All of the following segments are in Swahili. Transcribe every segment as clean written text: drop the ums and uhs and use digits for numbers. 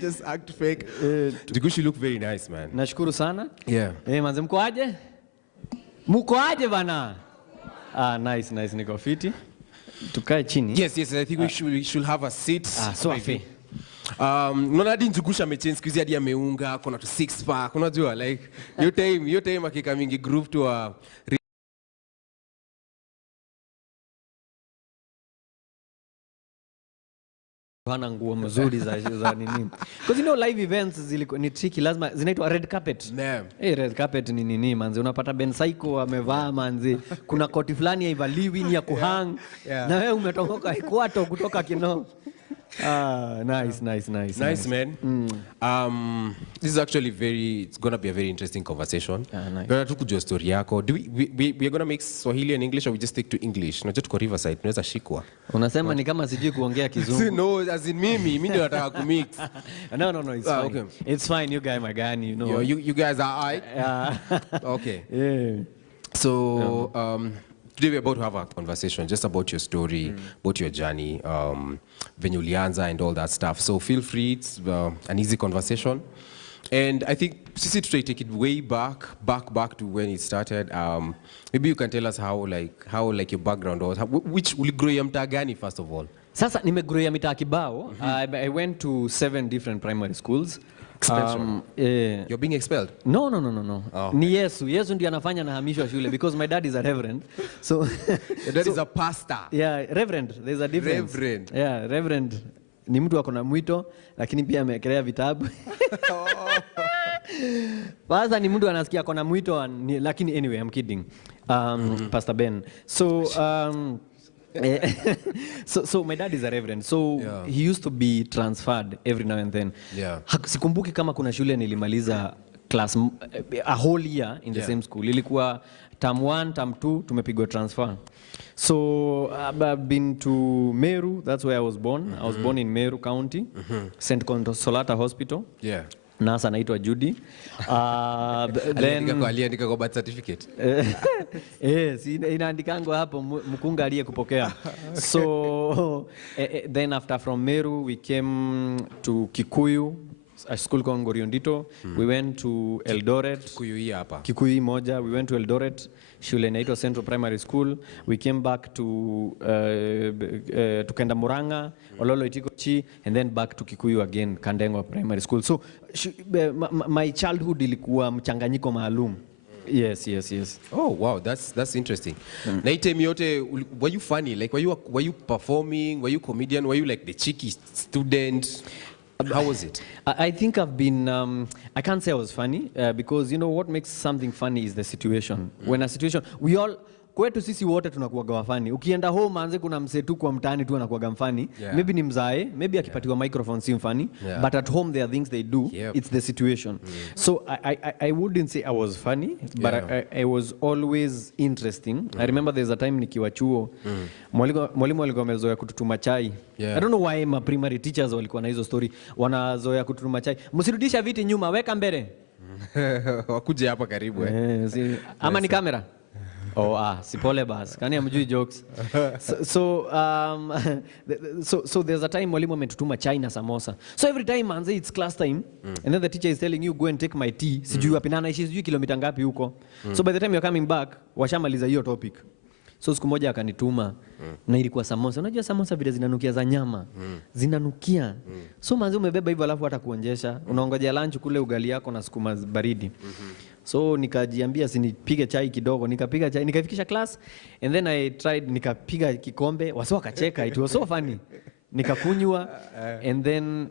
Just act fake. Njugush, you look very nice, man. Nashukuru sana. Yeah. Manze mko aje? Mko aje bana? Nice, niko fiti. Tukae chini. Yes, I think we should have a seat. So afi. Unaona hadi Njugush amechange siku hizi hadi ameunga, kuna tu six pack, unajua like your time akika mingi groove to a hana nguo mzuri za nini. Because live events ni tricky, lazima zinaitwa red carpet. Red carpet ni nini manzi, unapata Ben Psycho amevaa manzi, kuna koti fulani haivaliwi ni ya kuhang, na wewe umetoka ikwato kutoka kino. Nice, man. This is actually it's going to be a very interesting conversation. Nice. Tukujua story yako. We are going to mix Swahili and English, or we just stick to English? Unajua tuko Riverside, tunaweza shikwa. Unasema ni kama sijui kuongea Kizungu. No, as in mimi ndio nataka kumix. No, it's fine. Okay. It's fine, you guys my guy, you know. You guys are I. Okay. Yeah. So, today we're about to have a conversation just about your story, about your journey, when you lianza and all that stuff. So feel free, it's an easy conversation. And I think Sisi to take it way back to when it started. Maybe you can tell us how your background was. Which uligrow mtaa gani first of all? Sasa nimegrow mitaa kibao. I went to 7 different primary schools. You're being expelled? No. Oh. Ni Yesu ndiye anafanya nahamishwa shule because my dad is a reverend. So your dad is a pastor. Yeah, reverend. There's a difference. Reverend. Yeah, reverend ni mtu ako na mwito lakini pia amekelea vitabu. Pastor ni mtu anasikia ako na mwito lakini anyway I'm kidding. Pastor Ben. So so my dad is a reverend, so he used to be transferred every now and then. Sikumbuki kama kuna shule nilimaliza class a whole year in the same school. Ilikuwa term 1, term 2 tumepigwa transfer. So I've been to Meru, that's where I was born. I was born in Meru County, St. Consolata Hospital. Nasa anaitwa Judy. Then aliandika kwa birth certificate. Inaandikangwa hapo mkunga aliyekupokea. So then after from Meru we came to Kikuyu, a school called Ngoriondito. We went to Eldoret. Kikuyu hapa. Kikuyu moja. We went to Eldoret. Shule inaitwa Central Primary School. We came back to Kenda Muranga, Ololo Itikochi, and then back to Kikuyu again, Kandengo Primary School. So my childhood ilikuwa mchanganyiko maalum. Yes. Oh wow, that's interesting. Na time yote, were you funny? Like were you performing? Were you comedian? Were you like the cheeky student? How was it? I think I've been, I can't say I was funny because what makes something funny is the situation. When a situation, kwetu sisi wote tunakuwaga wafani. Ukienda home anze kuna mse tu kwa mtaani tu anakuwaga mfani. Maybe ni mzae, maybe akipatiwa microphone si mfani. But at home there are things they do. It's the situation. So I wouldn't say I was funny, but I was always interesting. I remember there's a time nikiwa chuo, mwalimu alikuwa amezoea kututuma chai. I don't know why my primary teachers walikuwa na hizo story. Wanazoea kututuma chai. Msirudisha viti nyuma, weka mbele. Wakuje hapa karibu Ama ni kamera? Sipole bas. Kani amjui jokes. So there's a time mwalimu ametutuma chai na samosa. So every time manze it's class time and then the teacher is telling you go and take my tea. Sijui wapi na naishi sijui kilomita ngapi huko. So by the time you're coming back washamaliza hiyo topic. So siku moja akanituma na ilikuwa samosa. Unajua samosa vile zinanukia za nyama. Zinanukia. So manze umebeba hivyo alafu hata kuonjesha. Unaongojea lunch kule ugali yako na sukuma baridi. So nikajiambia sinipige chai kidogo, nikapiga chai, nikafikisha class and then I tried nikapiga kikombe, wase wakacheka, it was so funny. Nikakunywa and then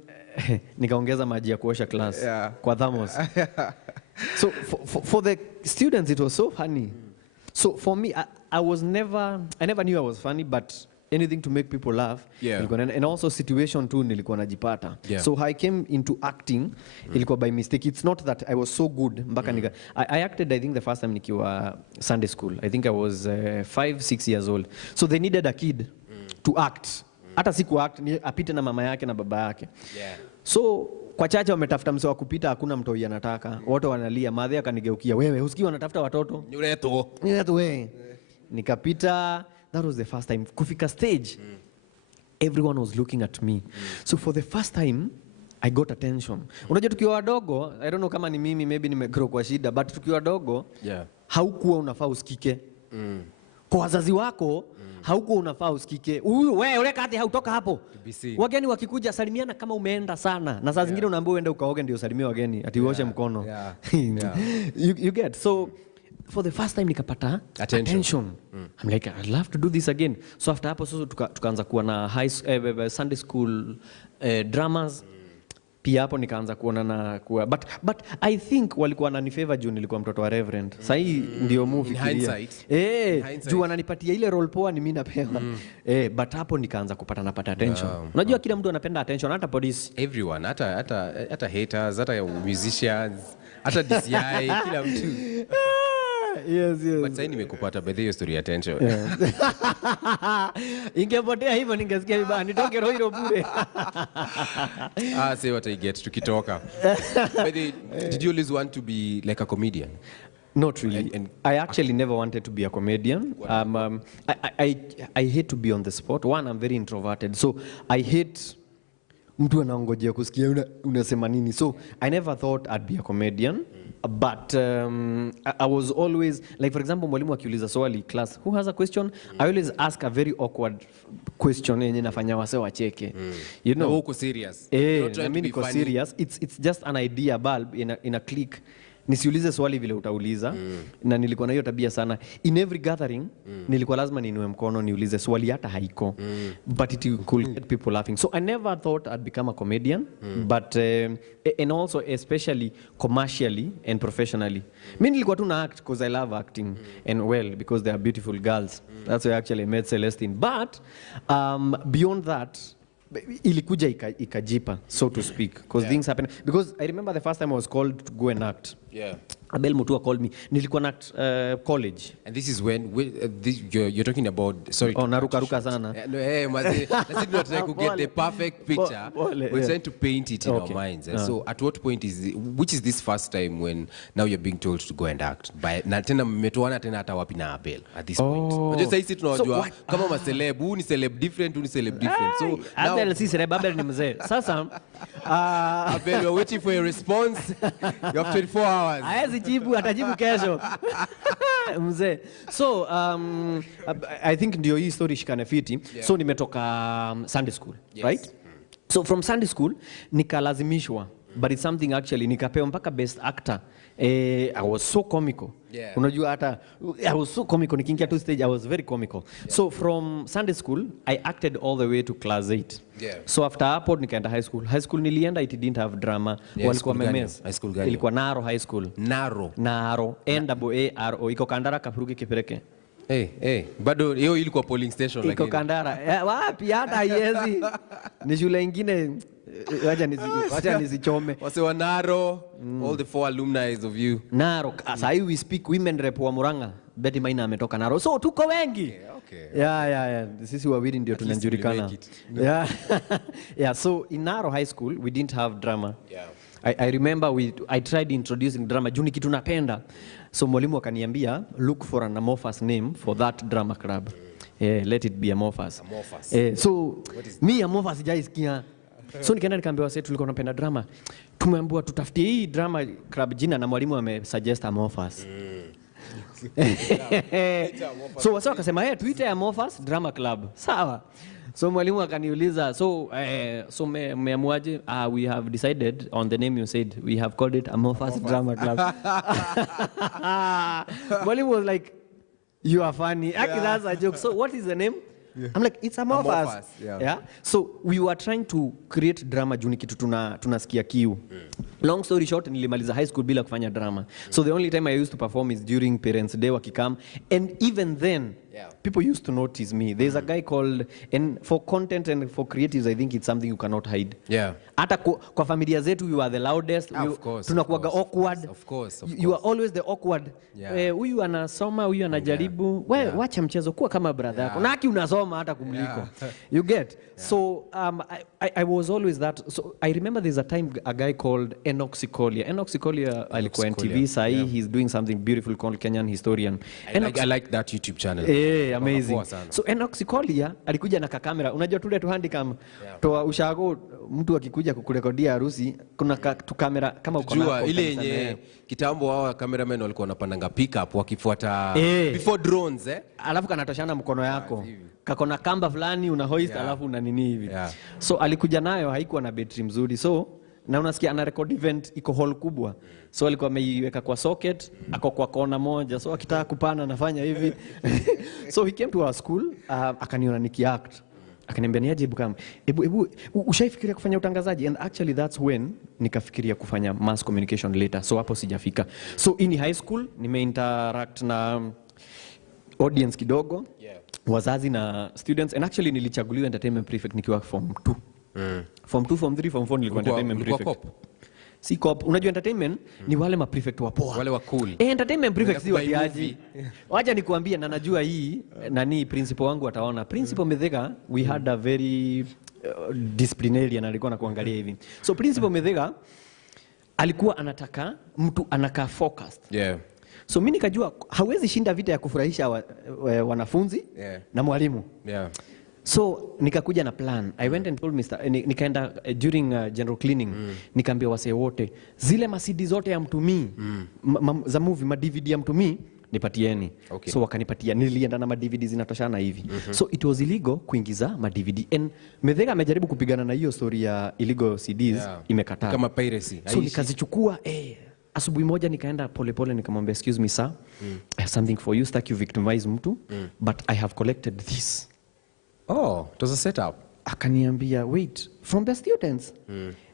nikaongeza maji ya kuosha class kwa thermos. So for the students it was so funny. So for me I never knew I was funny, but anything to make people laugh. And also situation too nilikuwa najipata. So I came into acting ilikuwa by mistake. It's not that I was so good mpaka I acted I think the first time nikiwa Sunday school. I think I was 5-6 years old. So they needed a kid to act. Hata siku act ni apite na mama yake na baba yake. So kwa chache wametafuta mse wa kupita hakuna mtoi anataka. Wote wanalia. Madhe akanigeukia, wewe usikii wanatafuta watoto? Nileto wewe. Nikapita. That was the first time. Kufika stage, everyone was looking at me. So for the first time, I got attention. Unajua tukiwa wadogo, I don't know kama ni mimi, maybe nimegrow kwa shida, but tukiwa wadogo, haukuwa unafaa usikike. Kwa wazazi wako, haukuwa unafaa usikike. Wewe uleka hati hautoka hapo. Wageni wakikuja salimiana kama umeenda sana. Na saa zingine unaambiwa uende ukaoge ndio usalimie wageni, ati uoshe mkono. You get. So for the first time nikapata attention. I'm like, I'd love to do this again. So after hapo sasa tukaanza kuwa na Sunday school dramas. Pia hapo nikaanza kuona na kuwa but I think walikuwa wananifavor juu nilikuwa mtoto wa reverend. Sasa hii ndio movie fikiria. Juu wananipatia ile role poa ni mimi napewa. But hapo nikaanza napata attention. Unajua kila mtu anapenda attention, hata police. Everyone, hata haters, hata musicians, hata DCI, kila mtu. Yes. But sasa nimekupata by the way story attention. Ingepotea hivyo ningesikia vibaya nitoke roho bure. Say what I get tukitoka. But did you always want to be like a comedian? Not really. I actually never wanted to be a comedian. I hate to be on the spot. One, I'm very introverted. So I hate mtu anaongojea kusikia unasema nini. So I never thought I'd be a comedian. But I was always, like for example, mwalimu akiuliza swali class, who has a question? I always ask a very awkward question yenye nafanya wase wacheke. You know, uko serious. I mean niko serious. It's just an idea bulb in a click. Nisiulize swali vile utauliza. Na nilikuwa na hiyo tabia sana. In every gathering, nilikuwa lazima niinue mkono niulize swali hata haiko. But it could get people laughing. So I never thought I'd become a comedian. But, and also especially commercially and professionally. Mimi nilikuwa tu na act because I love acting. And well, because they are beautiful girls. That's why actually I met Celestine. But beyond that, ilikuja ikajipa, so to speak, because things happen. Because I remember the first time I was called to go and act. Abel Mutua called me. Nilikuwa na college. And this is when you're talking about, sorry. Naruka sana. No, let's not try to get the perfect picture. We're trying to paint it in our minds. So at what point which is this first time when now you're being told to go and act? Na tena mmetuana tena hata wapi na Abel at this point. Unajua sasa hizi tunajua kama ma celeb, huu ni celeb different, huu ni celeb different. So Abel si celeb, Abel ni mzee. Sasa Abel, you're waiting for your response. You have 24 hours. Haezi jibu, atajibu kesho. Mzee. So I think ndio hii story shikane fiti. So nimetoka Sunday school, right? So from Sunday school nikalazimishwa, but it's something actually nikapewa mpaka best actor. I was so comical. Unajua hata I was so comical, nikiingia tu stage I was very comical. So from Sunday school I acted all the way to class 8. So after hapo nikaenda high school. High school nilienda, it didn't have drama. Walikuwa memes. Ilikuwa Naro High School. Naro NAARO iko Kandara Kapurugi Kipeleke. Bado hiyo ilikuwa polling station lakini. Iko Kandara. Wapi hata haiwezi. Ni shule nyingine wacha nisichome. Wase wa Naro, all the 4 alumni of you. Naro, sasa we speak women rep wa Murang'a. Betty Maina ametoka Naro. So tuko wengi. Yeah. Sisi wawili ndio tunajulikana. Yeah, so in Naro High School we didn't have drama. I remember I tried introducing drama. Juni kitu napenda. So mwalimu akaniambia look for an amorphous name for that drama club. Let it be amorphous. So me amorphous sijaisikia. So nikaenda nikaambiwa sasa tulikuwa tunapenda drama. Tumeambiwa tutafutie hii drama club jina na mwalimu amesuggest amorphous. So wasa wakasema tuite amorphous drama club. Sawa. So mwalimu akaniuliza so mmeamuaje? We have decided on the name you said. We have called it amorphous drama club. Mwalimu was like, you are funny. Actually that's a joke. So what is the name? I'm like, it's amorphous. So we were trying to create drama juu ni kitu tunasikia kiu. Long story short, nilimaliza high school bila kufanya drama. So the only time I used to perform is during Parents' Day wakikam. And even then, people used to notice me. There's a guy called, and for content and for creatives, I think it's something you cannot hide. Hata kwa familia zetu, you are the loudest. Tunakuwaga awkward. Of course. You are always the awkward. Huyu anasoma, huyu anajaribu. Wacha mchezo kuwa kama brother yako. Na haki unasoma hata kumliko. You get? So I was always that. So I remember there's a time a guy called Enoch Sikolia. Enoch Sikolia alikuwa NTV sahi. He's doing something beautiful called Kenyan Historian. I like that YouTube channel. amazing. So Enox Kolia alikuja na kamera. Unajua tule tu handicam toa ushago mtu akikuja kukurekodia harusi kuna tu kamera kama uko na ile yenye kitambo hao cameramen walikuwa wanapandanga pickup wakifuata before drones alafu kanatoshana mkono yako. Kakona kamba fulani una hoist alafu una nini hivi. So alikuja nayo haikuwa na battery mzuri. So na unasikia ana record event iko hall kubwa. So alikuwa ameiweka kwa socket, ako kwa kona moja. So akitaka kupana anafanya hivi. So he came to our school, akaniona nikiact. Akaniambia niaje kama ebu ushaifikiria kufanya utangazaji? And actually that's when nikafikiria kufanya mass communication later. So hapo sijafika. So in high school nimeinteract na audience kidogo, wazazi na students, and actually nilichaguliwa entertainment prefect nikiwa form 2. Form 2, form 3, form 4 nilikuwa entertainment prefect. Si cop. Unajua entertainment ni wale ma prefect wa poa. Wale wa cool. Entertainment prefect si watiaji. Wacha nikuambie na najua hii nani principal wangu ataona. Principal Medhega we had a very disciplinarian alikuwa anakuangalia hivi. So Principal Medhega alikuwa anataka mtu anakaa focused. So mimi nikajua hawezi shinda vita ya kufurahisha wanafunzi na mwalimu. So nikakuja na plan. I went and told Mr. Nikaenda during general cleaning. Nikaambia wasee wote zile ma CD zote ya mtumii za movie, ma DVD ya mtumii nipatieni. So wakanipatia. Nilienda na ma DVD zinatoshana hivi. So it was illegal kuingiza ma DVD. And Medhega amejaribu kupigana na hiyo story ya illegal CDs imekataa. Kama piracy. So nikazichukua asubuhi moja nikaenda pole nikamwambia excuse me sir, I have something for you, sitaki victimize mtu, but I have collected this. Oh, it was a setup. Akaniambia wait, from the students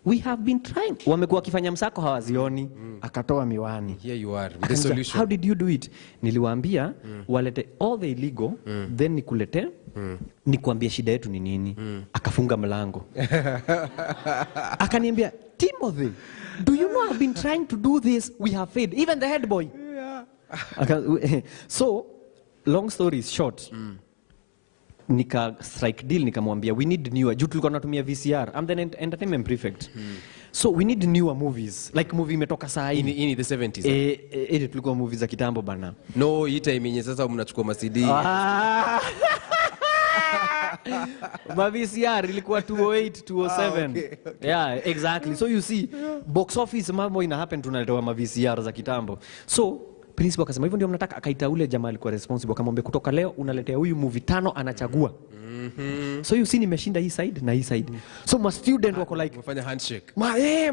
we have been trying. Wamekuwa wakifanya msako hawazioni. Akatoa miwani. Here you are with the solution. How did you do it? Niliwaambia walete all the illegal, then nikulete nikuambia shida yetu ni nini. Akafunga mlango. Akaniambia Timothy, do you know I've been trying to do this? We have failed. Even the head boy. So, long story short, nika strike deal nikamwambia we need newer. Juu tulikuwa tunatumia VCR. I'm the entertainment prefect. So we need newer movies. Like movie imetoka saa hii. In the 70s. Tulikuwa movies za kitambo bana. No, hii time yenye sasa mnachukua ma CD. Ma VCR ilikuwa 208, 207. Okay. Yeah, exactly. So you see, box office mambo ina happen tunaletewa ma VCR za kitambo. So principal akasema hivyo ndio mnataka. Akaita ule jamaa alikuwa responsible akamwambia kutoka leo unaletea huyu movie 5 anachagua. So you see nimeshinda hii side na hii side. So my student wako like wafanya handshake.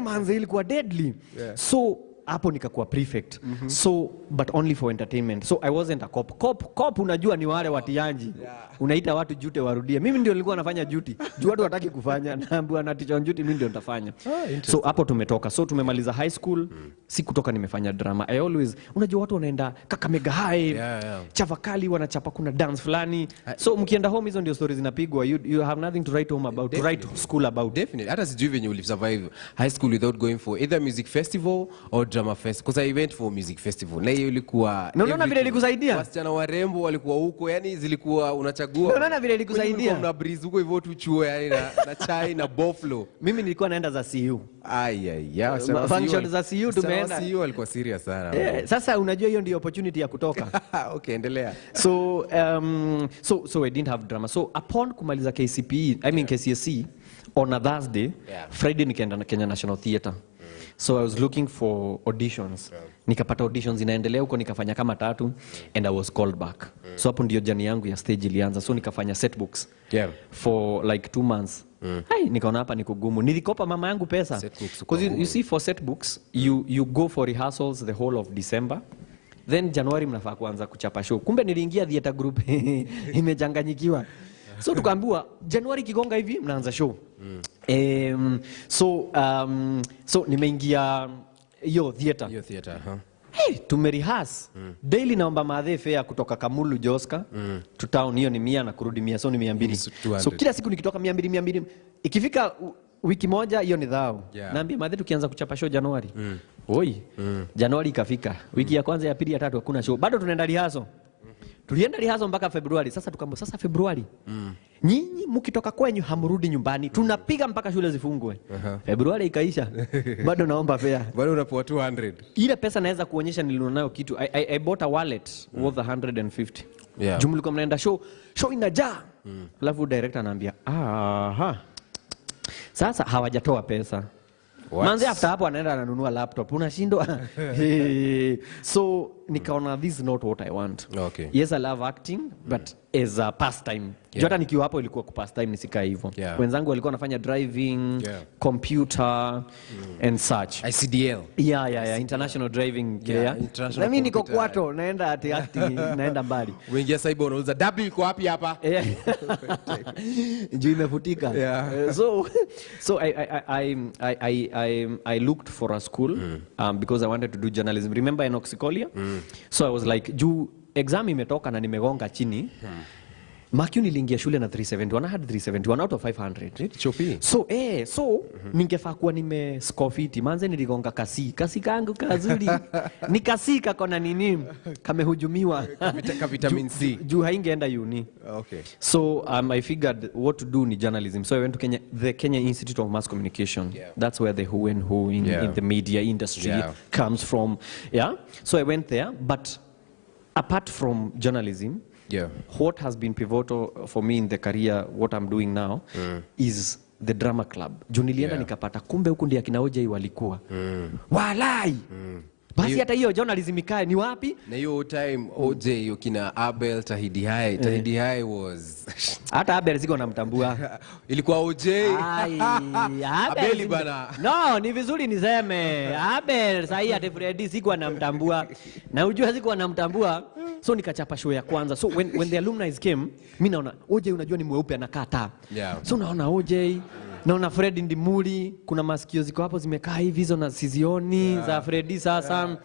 Manze ilikuwa deadly. So hapo nikakuwa prefect. So but only for entertainment. So I wasn't a cop. Cop unajua ni wale watianji. Unaita watu jute warudie. Mimi ndio nilikuwa nafanya duty. Juu watu wataki kufanya. Naambiwa na teacher on duty mimi ndio nitafanya. So hapo tumetoka. So tumemaliza high school. Si kutoka nimefanya drama. I always unajua watu wanaenda Kakamega High. Chavakali wanachapa kuna dance fulani. So mkienda home hizo ndio stories zinapigwa. You have nothing to write home about. To write school about. Definitely. Hata sijui venye uli survive high school without going for either music festival or drama fest. Because I went for music festival. Na hiyo ilikuwa unaona vile ilikusaidia? Wasichana warembo walikuwa huko, yani zilikuwa unachagua. Unaona vile ilikusaidia? Kuna breeze huko hivyo tu chuo yani na chai na buffalo. Mimi nilikuwa naenda za CU. Function za CU tumeenda. CU alikuwa serious sana. Sasa unajua hiyo ndio opportunity ya kutoka. Okay, endelea. So I didn't have drama. So upon kumaliza KCPE, I mean KCSE on a Thursday, Friday nikaenda na Kenya National Theatre. So I was looking for auditions. Nikapata auditions inaendelea huko nikafanya kama 3 and I was called back. So hapo ndio journey yangu ya stage ilianza. So nikafanya set books for like 2 months. Hai nikaona hapa ni kugumu. Nilikopa mama yangu pesa. Because you see for set books you go for rehearsals the whole of December. Then January mnafaa kuanza kuchapa show. Kumbe niliingia theater group imechanganyikiwa. So tukaambiwa January kigonga hivi mnaanza show. So nimeingia hiyo theater. Hey, tumerihas. Daily naomba madhe fare kutoka Kamulu Joska to town, hiyo ni 100 na kurudi 100, so ni 200. So kila siku nikitoka 200. Ikifika wiki moja hiyo ni dhao. Naambia madhe tukianza kuchapa show Januari. Januari ikafika. Wiki ya kwanza ya pili ya tatu hakuna show. Bado tunaenda rehearsal. Tulienda rehearsal mpaka Februari. Sasa tukambo sasa Februari. Nyinyi mkitoka kwenyu hamrudi nyumbani. Tunapiga mpaka shule zifungwe. Februari ikaisha. Bado naomba fare. Bado unapewa 200. Ile pesa naweza kuonyesha nilionayo kitu. I bought a wallet worth 150. Yeah. Juu mlikuwa mnaenda show inajaa. Alafu director anaambia, aha. Sasa hawajatoa pesa. Manze after hapo anaenda ananunua laptop. Unashindwa. So nikaona this is not what I want. Okay. Yes, I love acting, but as a pastime. Jota nikiwa hapo ilikuwa kwa pastime, nisika hivyo. Wenzangu walikuwa wanafanya driving, computer and such. ICDL. Yeah, international driving. Na mimi niko kwato naenda acting, naenda mbali. Wengi sasa unauliza W iko wapi hapa? Juu imefutika. So I looked for a school because I wanted to do journalism. Remember Enoch Kolia? So I was like, juu exam imetoka na nimegonga chini. Makyu niliingia shule na 371. I had 371 out of 500. Chopi. So ningefaa kuwa nimescofiti. Manze niligonga kasi kangu kazuri. Ni kasi kakona nini? Kamehujumiwa. Vitamin C. Juu haingeenda uni. Okay. So I figured what to do ni journalism. So I went to Kenya, the Kenya Institute of Mass Communication. That's where the who and who in the media industry comes from. Yeah. So I went there, but apart from journalism, what has been pivotal for me in the career, what I'm doing now, is the drama club. Juu nilienda nikapata kumbe huku ndio akina OJ walikuwa. Walai! Basi hata hiyo journalism ikae ni wapi? Na hiyo time OJ yokina Abel Tahidi High was hata Abel siko namtambua. Ilikuwa OJ. Abel bana. No, ni vizuri niseme. Abel sahi hata Freddy siko namtambua. Na unajua siko namtambua. So nikachapa show ya kwanza. So when the alumni came, mimi naona OJ unajua ni mweupe anakaa taa. So naona OJ, naona Fred Ndimuli, kuna masikio ziko hapo zimekaa hivi hizo na sizioni za Freddy sasa.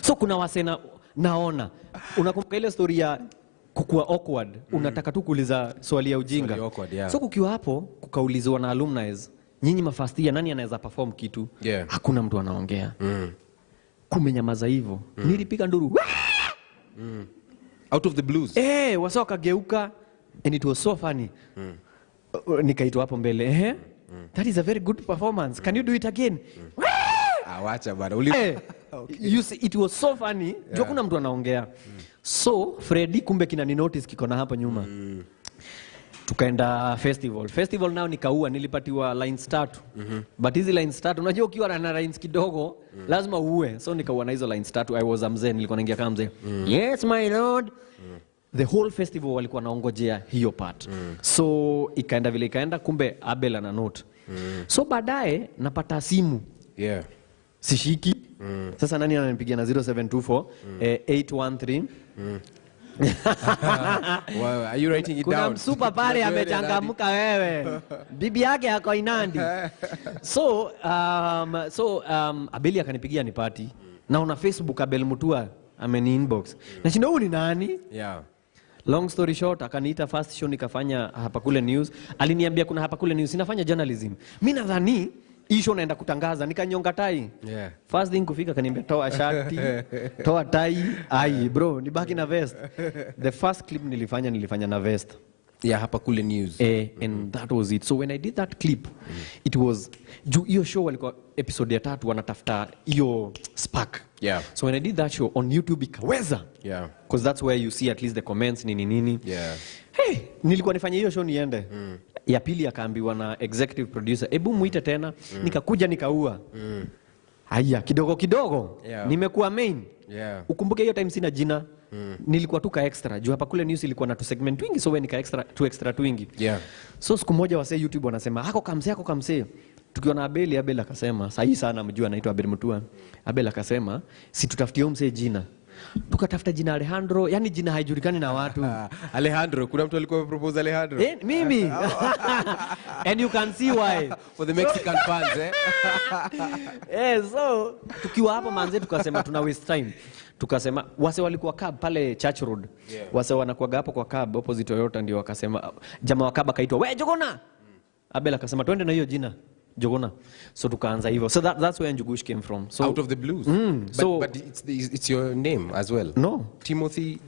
So kuna wasena naona. Unakumbuka ile story ya kukua awkward, unataka tu kuuliza swali ya ujinga. So kukiwa hapo kukaulizwa na alumni, nyinyi mafirst year nani anaweza perform kitu? Hakuna mtu anaongea. Kumenyamaza hivyo. Nilipiga nduru. Out of the blues. Wasa wakageuka and it was so funny. Nikaitwa hapo mbele. That is a very good performance. Can you do it again? Wacha bana. You see, it was so funny. Juu kuna mtu anaongea. So Freddy kumbe kina ni notice kiko na hapo nyuma. Tukaenda festival nao nikaua, nilipatiwa lines 3. But hizi lines 3 unajua ukiwa na lines kidogo lazima uue. So nikaua na hizo lines 3. I was a mzee, nilikuwa naingia kama mzee. Yes my lord. The whole festival walikuwa naongojea hiyo part. So ikaenda vile ikaenda, kumbe Abel ana note. So baadaye napata simu. Sishiki. Sasa nani ananipigia na 0724 813. Wow, are you writing it down? Kuna msupa pale amechangamka wewe. Bibi yake ako Inandi. So Abeli akanipigia ni party. Naona Facebook Abel Mutua ameni inbox. Nashinda huyu ni nani? Long story short, akaniita first show nikafanya hapa kule news. Aliniambia kuna hapa kule news ninafanya journalism. Mimi nadhani isho naenda kutangaza, nikanyonga tai. First thing kufika kaniambia toa shati, toa tai. Ai bro, nibaki na vest. The first clip nilifanya na vest. Hapa kule news. And that was it. So when I did that clip, it was hiyo show walikuwa episode ya 3 wanatafuta hiyo spark. So when I did that show on YouTube ikaweza. Because that's where you see at least the comments nini. Hey, nilikuwa nifanya hiyo show niende. Ya pili akaambiwa na executive producer, "Ebu muite tena." Nikakuja nikaua. Haya, kidogo. Nimekuwa main. Ukumbuke hiyo time sina jina. Nilikuwa tu ka extra. Juu hapa kule news ilikuwa na tu segment wingi, so wewe nika extra wingi. So siku moja wase YouTube wanasema, "Ako kamse." Tukiwa na Abel akasema, sahi sana mjua anaitwa Abel Mutua. Abel akasema, "Si tutafutie mse jina." Tukatafuta jina Alejandro, yani jina haijulikani na watu. Alejandro, kuna mtu alikuwa propose Alejandro? Mimi. And you can see why. For the Mexican fans, so tukiwa hapo manze tukasema tuna waste time. Tukasema wase walikuwa cab pale Church Road. Wase wanakuwa hapo kwa cab opposite Toyota, ndio wakasema jamaa wa cab akaitwa, "We Jogona." Abel akasema twende na hiyo jina. Jogona. So tukaanza hivyo. So that's where Njugush came from. So out of the blues. But it's your name as well. No. Timothy.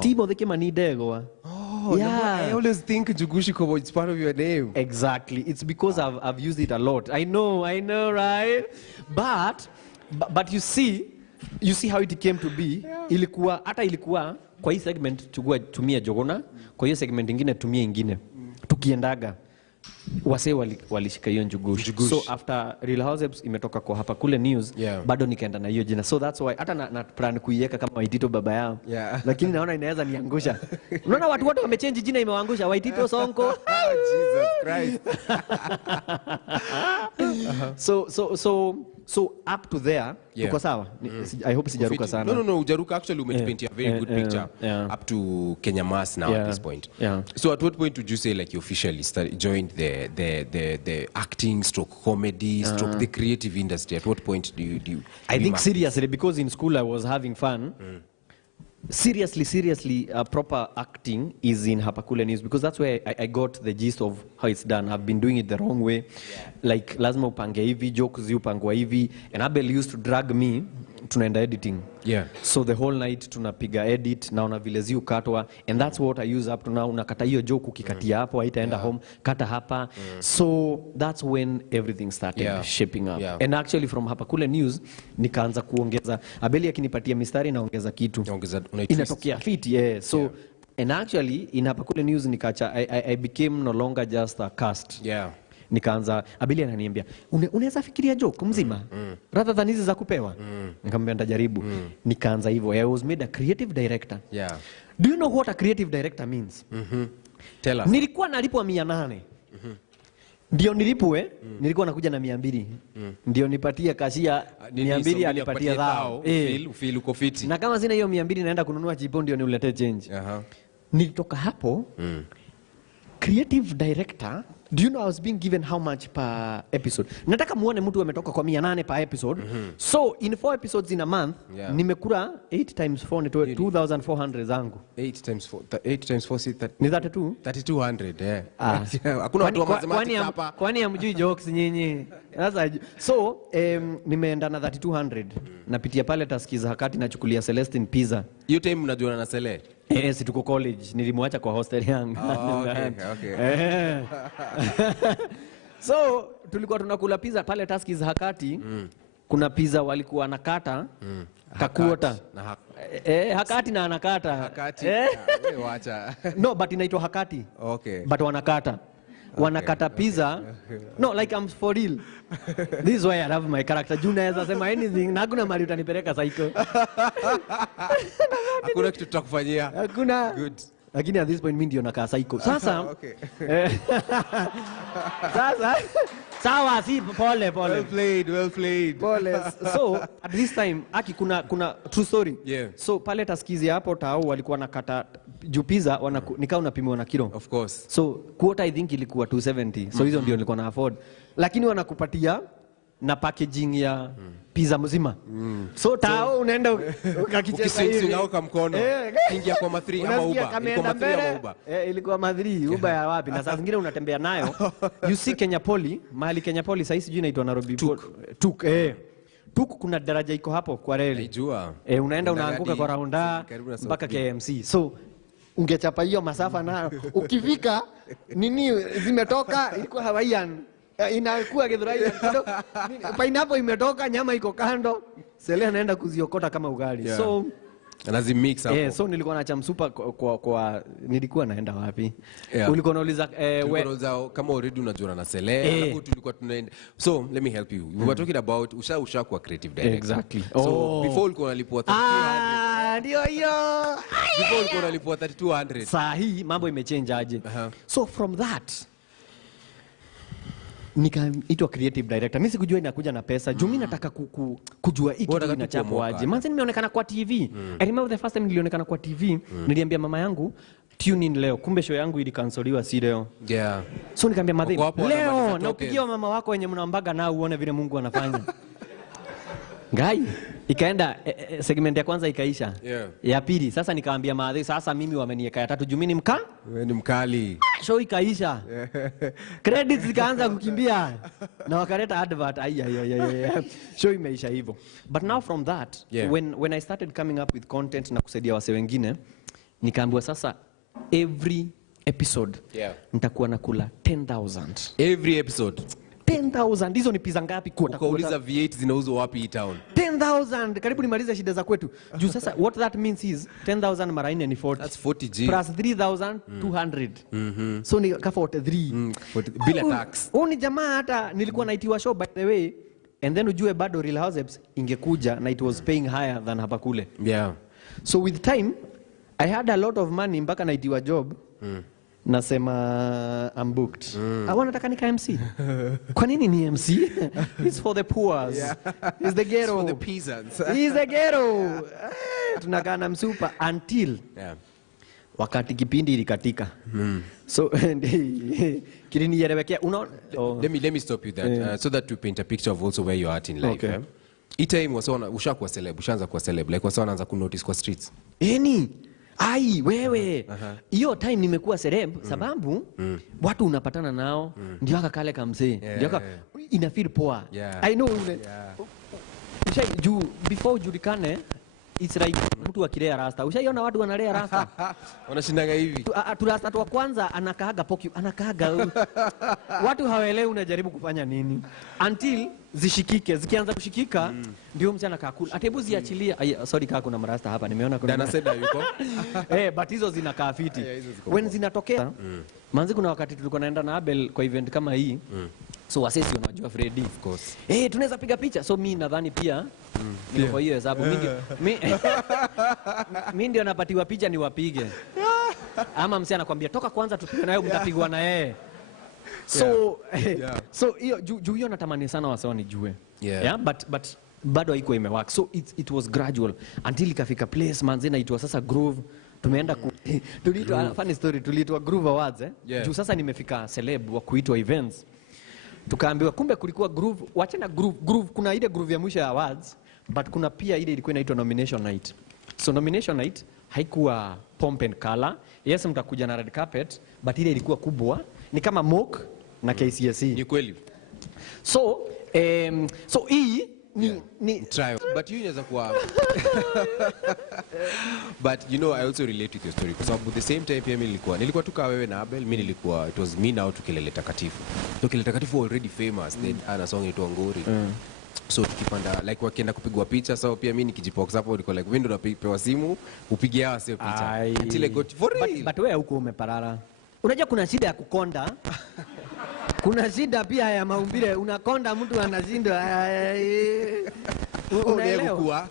Timothy Kemanidego. No, I always think Njugush it's part of your name. Exactly. It's because I've used it a lot. I know, right? But you see how it came to be. Ilikuwa kwa hii segment tumia Jogona, kwa hiyo segment ingine tumia ingine. Tukiendaga wase walishika hiyo Njugush. So after Real Housewives imetoka kwa hapa kule news, bado nikaenda na hiyo jina. So that's why hata na plan kuiweka kama Waitito baba yao. Lakini naona inaweza niangusha. Unaona watu wote wamechange jina imewaangusha. Waitito Sonko. Jesus Christ. So up to there, tuko sawa? I hope sijaruka sana. No, ujaruka actually umepaint a very good picture up to Kenya Mass now at this point. So at what point would you say like you officially joined the acting stroke comedy stroke the creative industry? At what point do you I think seriously, because in school I was having fun. Seriously, proper acting is in Hapakule News, because that's where I got the gist of how it's done. I've been doing it the wrong way. Like, lazima upange hivi, jokes upangwa hivi. And Abel used to drag me, tunaenda editing. So the whole night tunapiga edit, naona vile zi ukatwa. And that's what I use up to now. Unakata hiyo joke ukikatia hapo, haitaenda home, kata hapa. So that's when everything started shaping up. And actually from Hapakule News, nikaanza kuongeza. Abeli akinipatia mistari naongeza kitu. Inatokea fit, So, and actually in Hapakule News nikacha, I became no longer just a cast. Nikaanza, Abeli ananiambia, unaweza fikiria joke mzima? Rather than hizi za kupewa? Nikamwambia nitajaribu. Nikaanza hivyo. I was made a creative director. Do you know what a creative director means? Tell us. Nilikuwa nalipwa 800. Ndio nilipwe, nilikuwa nakuja na 200. Ndio nipatie kashia 200 anipatie dhao. Feel uko fiti. Na kama sina hiyo 200 naenda kununua chipo ndio niuletee change. Nilitoka hapo, creative director. Do you know I was being given how much per episode? Nataka muone mtu ametoka kwa 800 per episode. So in 4 episodes in a month, nimekula 8 times 4 ni 2400 zangu. 8 times 4 ni 32? 3200, Hakuna watu wa mathematics hapa. Kwani hamjui jokes nyinyi? Sasa so nimeenda na 3200. Napitia pale taskiza hakati nachukulia Celestine pizza. Hiyo time mnajuana na Cele? Yes, tuko college. Nilimwacha kwa hostel yangu. Okay. So, tulikuwa tunakula pizza pale Taskies Hakati. Kuna pizza walikuwa nakata kakuota. Hakati na anakata. Hakati. Wacha. No, but inaitwa Hakati. Okay. But wanakata. Wanakata pizza. No, like I'm for real. This is why I love my character. Juna naweza sema anything na hakuna mali utanipeleka psycho. Hakuna kitu tutakufanyia. Hakuna. Good. Lakini at this point mimi ndio nakaa psycho. Sasa sasa sawa, si pole. Well played. Pole. So at this time kuna true story. So pale Taskizi hapo tao walikuwa nakata juu pizza nikao unapimiwa na kilo. Of course. So quota I think ilikuwa 270. So hizo ndio nilikuwa na afford. Lakini wanakupatia na packaging ya pizza mzima. So tao unaenda ukakicheza hivi. Ukisingao kwa mkono. Ingia kwa ma3 ama Uber. Ilikuwa ma3 ama Uber. Ilikuwa ma3 Uber ya wapi? Na saa zingine unatembea nayo. You see Kenya Poly, mahali Kenya Poly sasa sijui inaitwa Nairobi. Tuk. Tuk kuna daraja iko hapo kwa reli. Naijua. Unaenda unaanguka kwa raunda mpaka KMC. So ungechapa hiyo masafa nayo. Ukifika nini zimetoka ilikuwa Hawaiian. Inakuwa Githurai kidogo. Pineapple imetoka, nyama iko kando. Sele anaenda kuziokota kama ugali. So lazima mix hapo. So nilikuwa na chamsupa kwa nilikuwa naenda wapi? Ulikuwa unauliza kama already unajua na Sele, alafu tulikuwa tunaenda. So let me help you. We were talking about usha kwa creative director. Exactly. So before ulikuwa unalipwa 3200. Ndio hiyo. Before ulikuwa unalipwa 3200. Saa hii mambo imechange aje. So from that nikaitwa creative director. Mimi sikujua inakuja na pesa. Juu mimi nataka kujua hiki kitu inachapwa aje. Manzi nimeonekana kwa TV. I remember the first time nilionekana kwa TV, niliambia mama yangu tune in leo. Kumbe show yangu ilikansoliwa si leo. So nikamwambia madhe, leo na upigie mama wako wenye mnaambaga nao uone vile Mungu anafanya. Ngai ikaenda segment ya kwanza ikaisha. Ya pili sasa nikaambia madhe, sasa mimi wamenieka ya tatu juu mimi ni mkali. Show ikaisha. Credits zikaanza kukimbia na wakaleta advert. Show imeisha hivyo. But now from that, when I started coming up with content na kusaidia wase wengine, nikaambiwa sasa every episode nitakuwa nakula 10,000. Every episode 10,000. Hizo ni pizza ngapi kuota? Ukauliza V8 zinauzwa wapi hii town? 10,000. Karibu nimaliza shida za kwetu. Juu sasa what that means is 10,000 mara 4 ni 40. That's 40 G. Plus 3,200. So ni ka 43. Bila tax. Ni jamaa hata nilikuwa naitiwa show by the way. And then ujue bado Real Housewives ingekuja na it was paying higher than hapa kule. Yeah. So with time I had a lot of money mpaka naitiwa job. Nasema I'm booked. Wanataka nika MC. Kwa nini ni MC? It's for the poor. Yeah. It's the ghetto. It's for the peasants. It's the ghetto. Tunakaa na msupa until wakati kipindi ilikatika. So kilinielewekea let me stop you that so that to paint a picture of also where you are at in life. Okay. Each time wasona ushakuwa celeb, ushaanza kuwa celeb, like wasona anaanza kunotice kwa streets. Ai wewe hiyo time nimekuwa celeb sababu watu unapatana nao ndio akakale kamzee ndio ina feel poa. I know before ujulikane it's like mtu akilea rasta. Ushaiona watu wanalea rasta? Wanashindanga hivi. Tu rasta tu wa kwanza anakaaga poki, anakaaga. Watu hawaelewi unajaribu kufanya nini. Until zishikike, zikianza kushikika ndio mtu anakakula. Atebu ziachilia. Sorry kaka kuna marasta hapa nimeona kuna. Dana seda yuko. But hizo zinakaa fiti. When zinatokea manzi kuna wakati tulikuwa naenda na Abel kwa event kama hii. So wasesi unajua Freddy of course. Tunaweza piga picha. So mimi nadhani pia niko kwa hiyo hesabu mimi ndio napatiwa picha niwapige. Ama msee anakuambia toka kwanza tupige nayo mtapigwa na yeye. So hiyo juu hiyo natamani sana wasao nijue. But bado haiko imework. So it was gradual until ikafika place manzi na itwa sasa groove. Tumeenda tuliitwa funny story tuliitwa Groove Awards juu sasa nimefika celeb wa kuitwa events. Tukaambiwa kumbe kulikuwa groove, wachana groove kuna ile groove ya mwisho ya awards, but kuna pia ile ilikuwa inaitwa nomination night. So nomination night haikuwa pomp and color. Yes mtakuja na red carpet, but ile ilikuwa kubwa, ni kama mock na KCSE. Ni kweli. So hii ni trial. But you inaweza kuwa But you know I also relate with your story kwa sababu the same time pia mimi nilikuwa tu kama wewe na Abel, mimi nilikuwa it was me now to Kelele Takatifu. So Kelele Takatifu already famous, then ana song inaitwa Ngori. So tukipanda like wakienda kupigwa picha, so pia mimi nikijipox hapo niko like wewe ndo unapewa simu upige hawa sio picha. Until I got for real. But wewe huko umeparara. Unajua kuna shida ya kukonda. Kuna shida pia ya maumbile, unakonda mtu anashindwa. Unaelewa?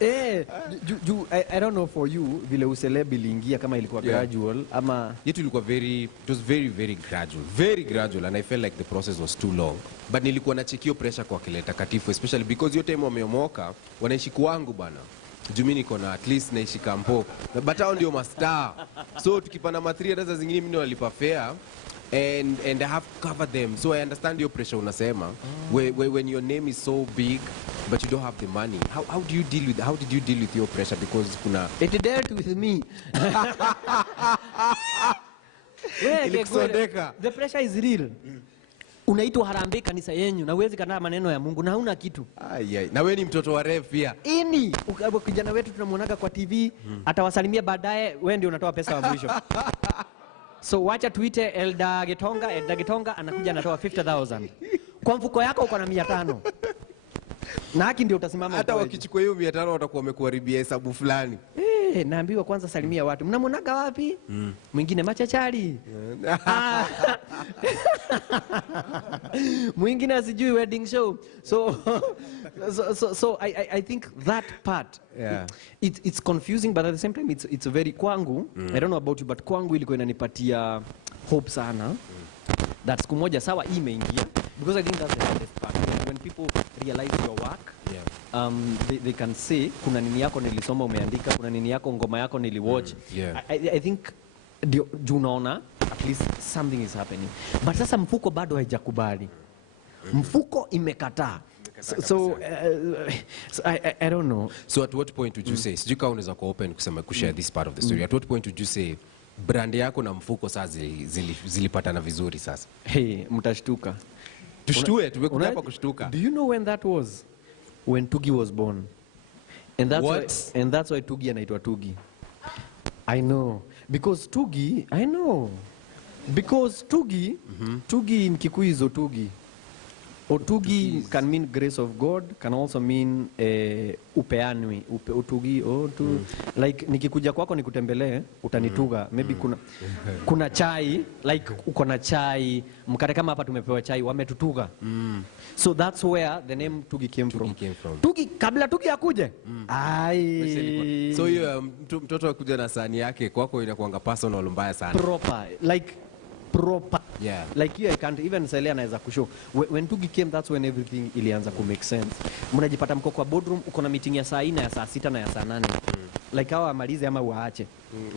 I don't know for you vile useleb iliingia kama ilikuwa gradual ama yetu ilikuwa it was very gradual and I felt like the process was too long, but nilikuwa na chekio pressure kwa Kelele Takatifu especially because yote wameomoka wanaishi kwangu bana. Jumi niko na at least naishi kampo but hao ndio mastar, so tukipanda matria dada zingine mimi nalipa fare and I have to cover them, so I understand your pressure unasema when your name is so big but you don't have the money. How did you deal with your pressure because kuna it dealt with me. The pressure is real. Unaitwa harambee kanisa yenyu na uwezi kana maneno ya Mungu na huna kitu. Na wewe ni mtoto wa ref pia. Kijana wetu tunamuonaga kwa TV atawasalimia baadaye, wewe ndio unatoa pesa wa mwisho. So wacha tuite Elda Getonga anakuja anatoa 50,000. Kwa mfuko yako uko na 500. Na haki ndio utasimama. Hata wakichukua hiyo 500 watakuwa wamekuharibia hesabu fulani. Naambiwa kwanza salimia watu. Mnamuonaga wapi? Mwingine machachari. Mwingine asijui wedding show. So I think that part it's confusing but at the same time it's very kwangu. I don't know about you but kwangu ilikuwa inanipatia hope sana. That siku moja sawa imeingia because I think that's the hardest part when people realize your work. They can say kuna nini yako nilisoma umeandika, kuna nini yako ngoma yako niliwatch. I think unaona at least something is happening, but sasa mfuko bado haijakubali. Mfuko imekataa. So I don't know. So at what point would you say, sijui kama unaweza ku open kusema kushare this part of the story, at what point would you say brand yako na mfuko sasa zilipatana vizuri sasa? Mtashtuka. Tushtue, tumekuja hapa kushtuka. Do you know when that was? When Tugi was born. And that's why Tugi anaitwa Tugi. I know. Because Tugi, I know. Because Tugi, Tugi in Kikuyu is Otugi. Otugi can mean grace of God, can also mean upeanwi. Otugi, like nikikuja kwako nikutembelee, utanituga. Maybe kuna chai, like uko na chai, mkate kama hapa tumepewa chai, wametutuga. So that's where the name Tugi came from. Tugi, kabla Tugi akuje? Ai. So mtoto akuja na sahani yake, kwako inakuanga personal mbaya sana. Proper, like proper. Yeah. Like you, I can't even Selea anaweza kushow. When Tugi came, that's when everything ilianza ku make sense. Mnajipata mko kwa boardroom, uko na meeting ya saa 4 na ya saa 6 na ya saa 8. Like hawa amalize ama waache.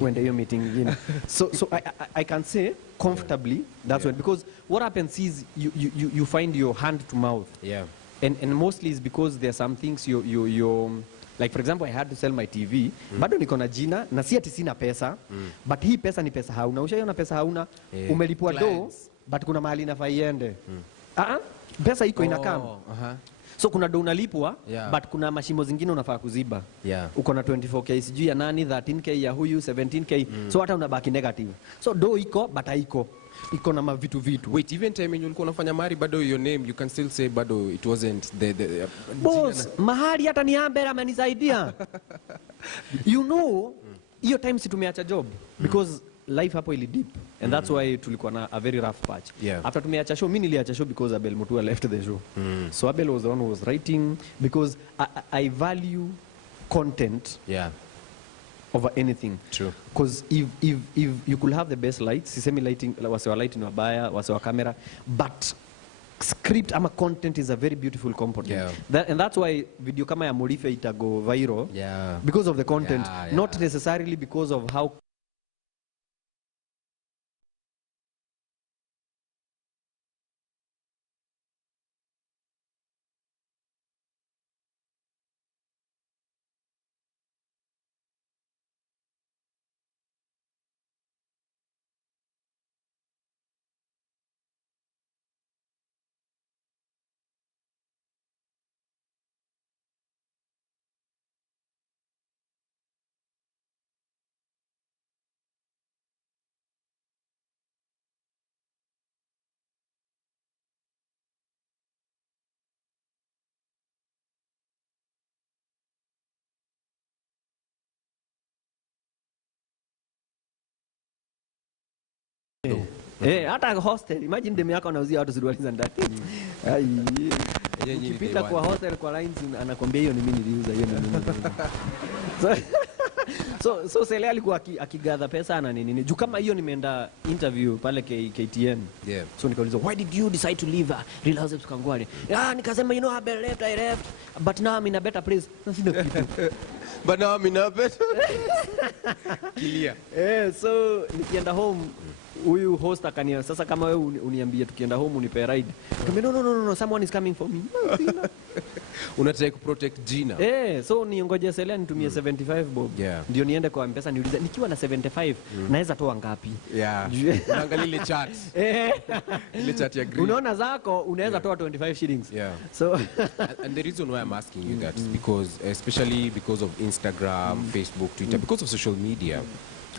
Uende hiyo meeting nyingine. So I can say comfortably that's when, because what happens is you find your hand to mouth. Yeah. And mostly is because there are some things you like for example I had to sell my TV, bado niko na jina na si ati sina pesa, but hii pesa ni pesa hauna. Ushaiona pesa hauna, umelipwa do, but kuna mahali inafaa iende. Pesa iko inakam. So kuna do unalipwa, but kuna mashimo zingine unafaa kuziba. Uko na 24k sijui ya nani, 13k ya huyu, 17k. So hata unabaki negative. So do iko but haiko. Iko na vitu. Wait, even time when ulikuwa unafanya mahari bado your name, you can still say bado it wasn't the boss, mahari hata ni Ambera amenisaidia. You know, hiyo time si tumeacha job because life hapo ili deep, and that's why tulikuwa na a very rough patch. After tumeacha show, mimi niliacha show because Abel Mutua left the show. So Abel was the one who was writing, because I value content over anything. True. Because if you could have the best lights, sisemi lighting, wase wa lighting wabaya, wase wa camera, but script ama content is a very beautiful component. And that's why video kama ya Morife itago viral, because of the content, not necessarily because of how hata hostel, imagine demu yako anauzia watu suruali za ndani. Ukipita kwa hostel kwa lines anakwambia hiyo ni mimi niliuza, hiyo ni mimi niliuza. So Selea alikuwa akigather pesa na nini. Juu kama hiyo nimeenda interview pale KTN. So nikauliza, why did you decide to leave Real Housewives Kangware? Nikasema, you know, I left, but now I'm in a better place. Sina kitu. But now I'm in a better Kilia. So nikienda home, huyu host akania, sasa kama wewe uniambie tukienda home unipe ride. Nikamwambia no, someone is coming for me. Unataka kuprotect jina. So niongoje Selea nitumie 75 bob. Ndio niende kwa M-Pesa niulize nikiwa na 75 naweza toa ngapi? Unaangalia ile chat. Ile chat ya green. Unaona zako unaweza toa 25 shillings. So and the reason why I'm asking you that is because especially because of Instagram, Facebook, Twitter, because of social media.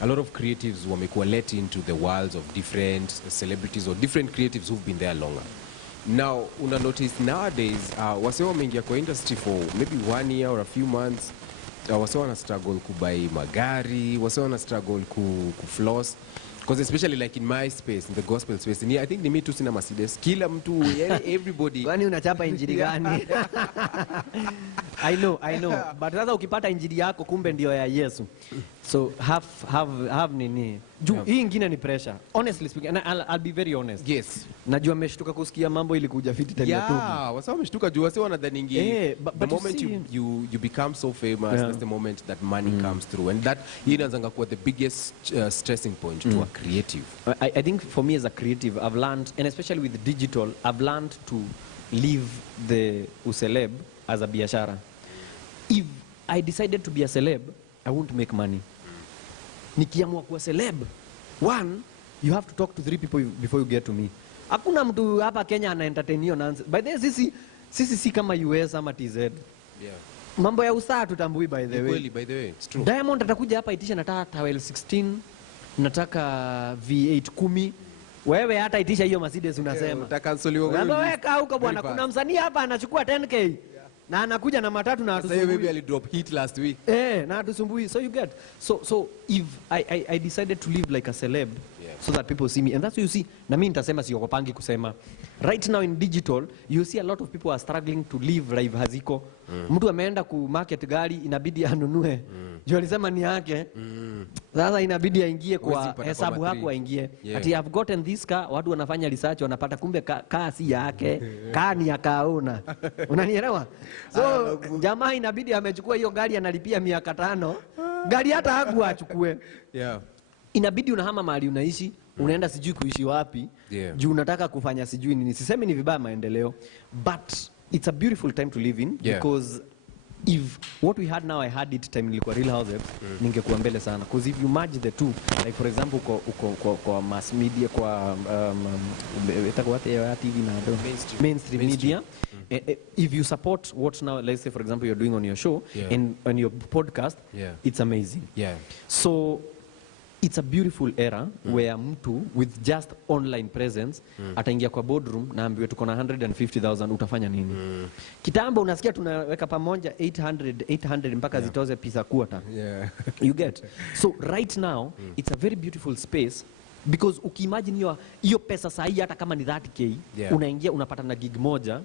A lot of creatives wamekuwa let into the worlds of different celebrities or different creatives who've been there longer. Now, una notice nowadays, wase wameingia kwa industry for maybe 1 year or a few months. Wase wana struggle kubai magari, wase wana struggle kufloss. Because especially like in my space, in the gospel space, I think ni me too sina Mercedes. Kila mtu, everybody. Kwani unachapa injili gani? I know. But sasa ukipata injili yako kumbe ndio ya Yesu. So have nini. Hii ingine ni pressure. Honestly speaking, and I'll be very honest. Yes. Najua mmeshtuka kusikia mambo ilikuja fiti tena tu. Wasa wameshtuka juu wase wanadhaningi. The moment you become so famous, that's the moment that money comes through, and that inaanza kuwa the biggest stressing point to a creative. I think for me as a creative, I've learned, and especially with digital, I've learned to leave the useleb as a biashara. If I decided to be a celeb, I won't make money. Nikiamua kuwa celeb, one, you have to talk to 3 people before you get to me. Hakuna mtu hapa Kenya ana entertain hiyo nonsense. By the way, sisi si kama US ama TZ. Mambo ya usaa tutambui by the way. By the way, it's true. Diamond atakuja hapa itisha nataka towel 16, nataka V8 10. Wewe hata itisha hiyo Mercedes unasema. Utakansoliwa wewe. Unaweka huko bwana, kuna msanii hapa anachukua 10k. Na anakuja na matatu na atusumbui. Sasa maybe ali drop hit last week. Na atusumbui. So you get. So if I decided to live like a celeb, so that people see me, and that's what you see. Na mimi nitasema siogopangi kusema. Right now in digital, you see a lot of people are struggling to live live haziko. Mtu ameenda ku market gari inabidi anunue. Juu alisema ni yake. Sasa inabidi aingie kwa hesabu hapo aingie. Ati I've gotten this car, watu wanafanya research wanapata kumbe car si yake, car ni akaona. Unanielewa? So jamaa inabidi amechukua hiyo gari analipia miaka 5. Gari hata haku achukue. Inabidi unahama mahali unaishi, unaenda sijui kuishi wapi, juu unataka kufanya sijui nini. Sisemi ni vibaya maendeleo, but it's a beautiful time to live in, because if what we had now I had it time nilikuwa Real Housewives, ningekuwa mbele sana. Because if you merge the two, like for example kwa mass media, kwa itakuwa TV na mainstream media, if you support what now, let's say for example you're doing on your show and on your podcast, it's amazing. So it's a beautiful era where mtu with just online presence ataingia kwa boardroom na ambiwe tuko na 150,000 utafanya nini? Kitambo unasikia tunaweka pamoja 800 mpaka zitoze pisa quarter. You get? So right now it's a very beautiful space, because ukiimagine hiyo pesa sahi hata kama ni 30k unaingia unapata na gig moja.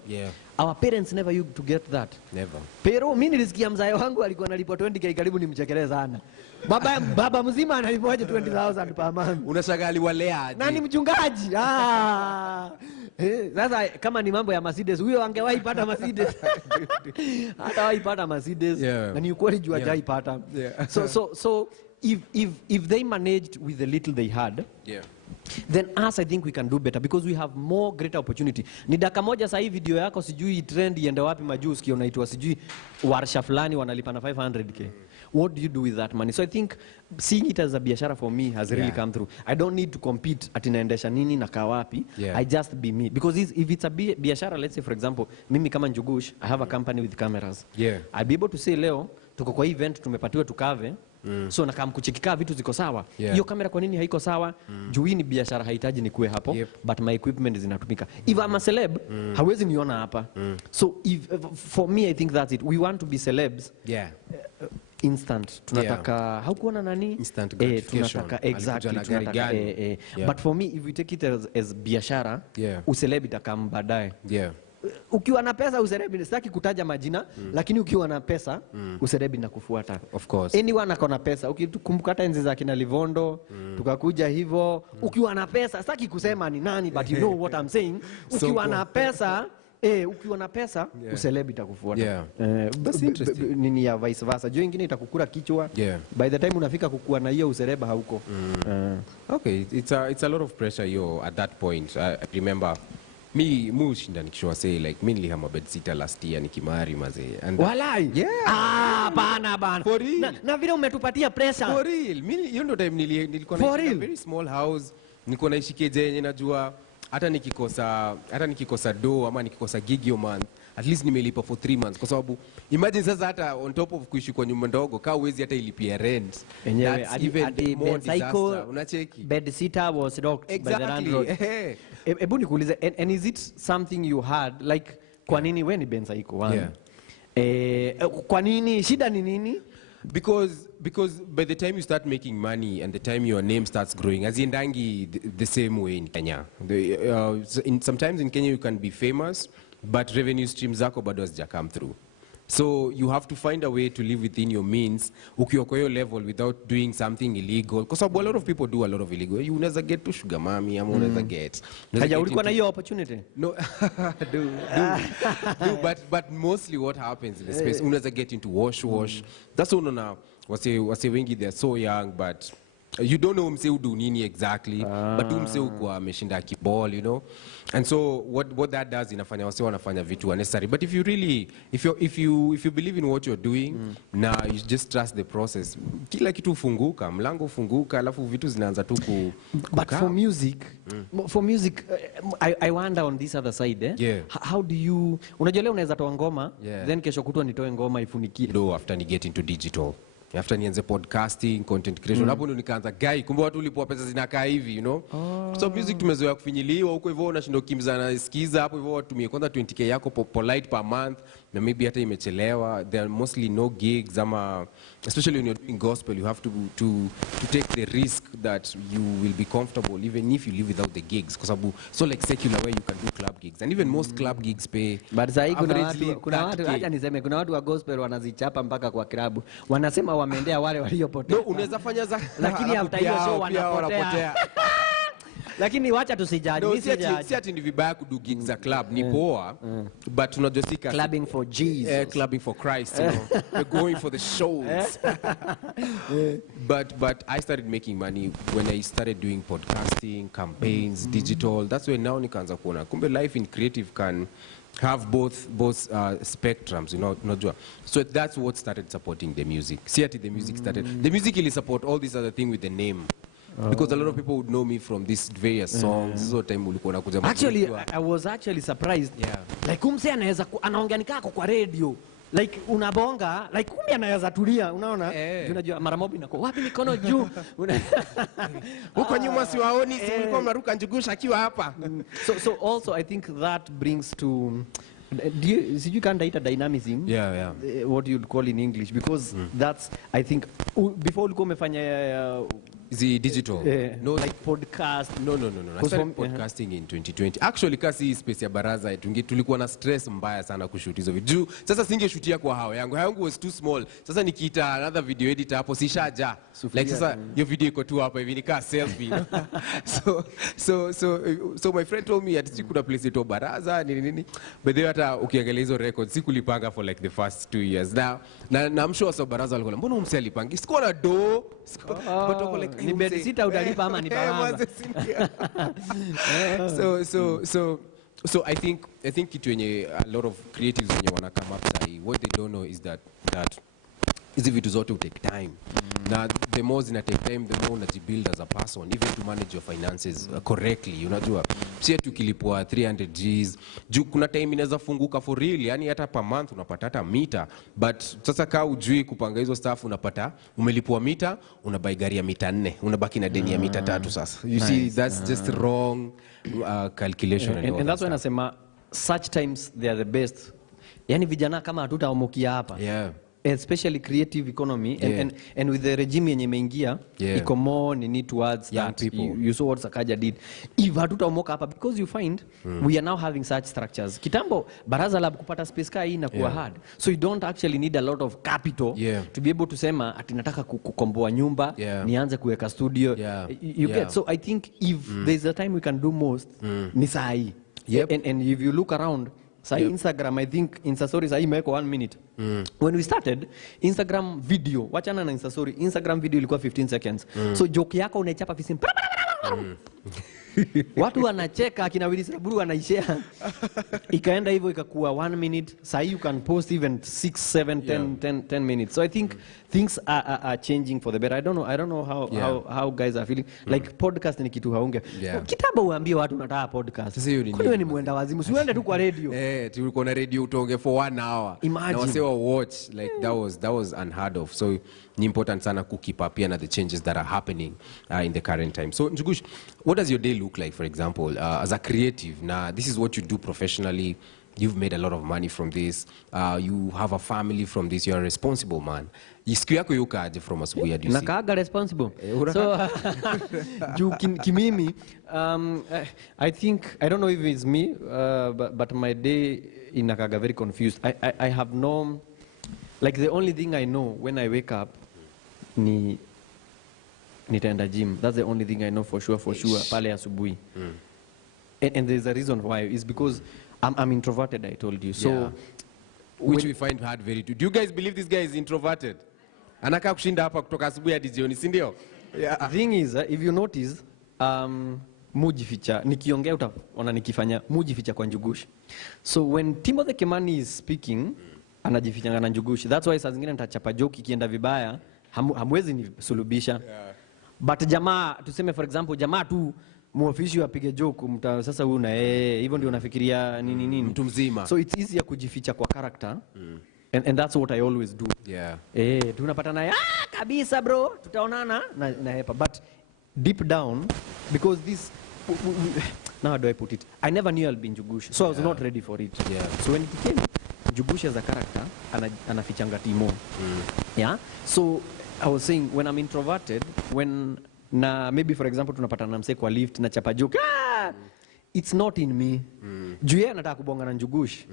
Our parents never used to get that. Never. Pero mimi nilisikia mzae wangu alikuwa analipwa 20k, karibu nimchekelee sana. Baba mzima analipwa 20,000 per month. Unashangaa aliwalea aje? Nani mchungaji? Sasa kama ni mambo ya Mercedes, huyo angewahi pata Mercedes. Hata wahi pata Mercedes. Na ni ukweli juu hajai pata. So if they managed with the little they had, then us I think we can do better, because we have more greater opportunity. Ni dakika moja sasa hii video yako sijui trend iende wapi majuu sikio unaitwa sijui warsha fulani wanalipa na 500k. What do you do with that money? So I think seeing it as a biashara for me has really come through. I don't need to compete ati naendesha nini na kawapi. I just be me. Because if it's a biashara, let's say for example, mimi kama Njugush, I have a company with cameras. I'll be able to say leo tuko kwa event tumepatiwa tukave. So nakam kuchekika vitu ziko sawa. Hiyo kamera kwa nini haiko sawa? Juu hii ni biashara haitaji nikuwe hapo, but my equipment zinatumika. If I'm a celeb, hawezi niona hapa. So for me I think that's it. We want to be celebs. Instant. Tunataka haukuona nani? Instant gratification. Tunataka exactly. Tunataka but for me if we take it as biashara, uselebi itakam baadaye. Ukiwa na pesa userebi, sitaki kutaja majina, lakini ukiwa na pesa userebi na kufuata. Of course. Anyone akona pesa. Ukikumbuka hata enzi za kina Livondo, tukakuja hivyo. Ukiwa na pesa, sitaki kusema ni nani, but you know what I'm saying. Ukiwa na pesa, ukiwa na pesa, uselebi itakufuata. That's interesting. Nini ya vice versa. Juu ingine itakukura kichwa. By the time unafika kukua na hiyo usereba hauko. Okay, it's a lot of pressure at that point. I remember me mushinda nikishwa say like mimi nilihama bedsitter last year nikimari mazee. Walai. Bana. Na vile umetupatia pressure. For real. Mimi hiyo ndo time nilikuwa na a very small house. Nilikuwa naishi kejenye najua hata nikikosa do ama nikikosa gig hiyo month, at least nimelipa for 3 months, kwa sababu imagine sasa hata on top of kuishi kwa nyumba ndogo kaa uwezi hata ilipia rent. That's even more disaster. Unacheki. Bedsitter was locked by the landlord. Ebu nikuulize, and is it something you had like kwa nini wewe ni Ben Psycho? Kwa nini shida ni nini? Because by the time you start making money and the time your name starts growing, as indangi the same way in Kenya. Sometimes in Kenya you can be famous, but revenue streams zako bado hazija come through. So you have to find a way to live within your means ukiwa kwa hiyo level without doing something illegal. Because a lot of people do a lot of illegal. You never get to sugar mommy, ama unaweza get. Haja ulikuwa na hiyo opportunity? No. But mostly what happens in the space, unaweza get into wash. That's all now. Wase wengi they're so young, but you don't know mse udu nini exactly, but mse ukwa ameshinda kiball, you know. And so what that does inafanya wase wanafanya vitu unnecessary. But if you really if you believe in what you're doing, now you just trust the process, kila kitu ufunguka, mlango ufunguka, alafu vitu zinaanza tu But for music I wonder on this other side, how do you, unajua leo unaweza toa ngoma then kesho kutwa nitoe ngoma ifunikie after ni get into digital. after nianze podcasting, content creation, hapo ndo nikaanza guy, kumbe watu ulipoa pesa zinakaa hivi, you know. So music tumezoea kufinyiliwa huko hivyo, unashinda kimza na skiza hapo hivyo, tumie kwanza 20k yako polite per month, na maybe hata imechelewa. There are mostly no gigs, especially when you're doing gospel, you have to take the risk that you will be comfortable even if you live without the gigs, because so like secular where you can do club gigs, and even most club gigs pay. But sahi kuna watu acha niseme, kuna watu wa gospel wanazichapa mpaka kwa klabu, wanasema wameendea wale waliopotea. No, unaweza fanya za lakini after hiyo show wanapotea. Lakini wacha tusijaji. No, si ati ni vibaya kudu gigs za club, ni poa, but unajua sika clubbing for Jesus, clubbing for Christ, you know. We're going for the shows. But I started making money when I started doing podcasting, campaigns, digital. That's when now nikaanza kuona kumbe life in creative can have both spectrums, you know, unajua. So that's what started supporting the music. See ati the music started. The music will support all this other thing with the name. Because a lot of people would know me from these various songs. This is what time ulikuwa unakuja. Actually, I was actually surprised. Yeah. Like umse anaweza anaongea nikako kwa radio. Like unabonga, like kumbe anaweza tulia, unaona? Unajua mara moja inakuwa wapi mikono juu. Huko nyuma siwaoni, si mlikuwa mnaruka Njugush akiwa hapa. So also I think that brings to you can't data dynamism, what you'd call in English, because that's, I think, before ulikuwa umefanya the digital, no, like podcast. No. I started podcasting in 2020. Actually, kasi space ya Baraza tulikuwa na stress mbaya sana kushoot hizo video. Sasa singeshutia kwa hao yangu was too small. Sasa nikiita another video editor hapo sishaja. Like sasa hiyo video iko tu hapa hivi nikaa selfie. So my friend told me ati kuna place ito Baraza nini. But then hata ukiangalia hizo records sikulipanga for like the first 2 years. Now na I'm sure so Baraza walikuwa mbona umsalipangi? Sikuwa na do. But wako like ni bed sita utalipa ama ni Baraza. So I think kitu yenye a lot of creatives wenye wana come up sahi, what they don't know is that hizi vitu zote will take time. Na the more zina take time, the more unajibuild as a person, even to manage your finances correctly. Unajua, si tukilipwa 300 Gs, kuna time inaweza funguka for real, yani hata per month unapata hata mita, but sasa kaa ujui kupanga hizo stuff, unapata umelipwa mita, unabai gari ya mita 4, unabaki na deni ya mita 3 sasa. You see, that's just wrong calculation. And that's when I say, such times they are the best. Yani vijana kama hatutaomokia hapa. Yeah. Especially creative economy, and with the regime yenye imeingia, iko more ni need towards young that people. You saw what Sakaja did. If hatutaomoka hapa, because you find we are now having such structures. Kitambo Baraza Lab kupata space kaa hii inakuwa hard, so you don't actually need a lot of capital to be able to sema ati nataka kukomboa nyumba, nianze kuweka studio. You get. So I think if there's a time we can do most, ni saa hii. And if you look around, Instagram, I think Instastory sahi imeweka 1 minute. When we started, Instagram video, wachana na Instastory, Instagram video ilikuwa 15 seconds. So joke yako unaichapa visim. Watu wanacheka, akina Willis Raburu wanaishare. Ikaenda hivyo ikakuwa 1 minute. Sahi you can post even 6, 7, 10 minutes. So I think things are changing for the better. I don't know how guys are feeling. Like podcast ni kitu haunge. Kitambo uambie watu unataka podcast. Kwani ni muenda wazimu. Siuende tu kwa radio. Tulikuwa na radio utonge for 1 hour. Imagine. Na wasewa watch, like that was unheard of. So ni important sana keep up na the changes that are happening in the current time. So Njugush, what does your day look like, for example, as a creative? Now, this is what you do professionally. You've made a lot of money from this. You have a family from this. You're a responsible man. Siku yako yukaje from asubuhi hadi usiku? Nakaaga responsible. So juu kimimi, I think, I don't know if it's me, but my day inakaga very confused. I have no, like the only thing I know when I wake up ni nitaenda gym. That's the only thing I know for sure pale asubuhi. And there's a reason why. It's because I'm introverted, I told you. So which we find hard very to. Do you guys believe this guy is introverted? Anakaa kushinda hapa kutoka asubuhi hadi jioni, si ndio? The thing is, if you notice, mujificha, nikiongea utaona nikifanya mujificha kwa Njugush. So when Timothy Kimani is speaking, anajifichanga na Njugush. That's why saa zingine nitachapa joke ikienda vibaya, hamwezi nisulubisha. But jamaa, tuseme for example, jamaa tu muofisi apige joke, sasa huyu na hivyo ndio unafikiria nini. Mtu mzima. So it's easier kujificha kwa character And that's what I always do. Yeah. Tunapatana kabisa bro, tutaonana na hepa. But deep down, because this, now how do I put it? I never knew I'll be Njugush, so I was not ready for it. Yeah. So when it came, Njugush as a character, anafichanga Timo. Yeah. So I was saying, when I'm introverted, when maybe for example tunapatana na msee kwa lift na chapa joke, it's not in me. Juu yeye anataka kubonga na Njugush.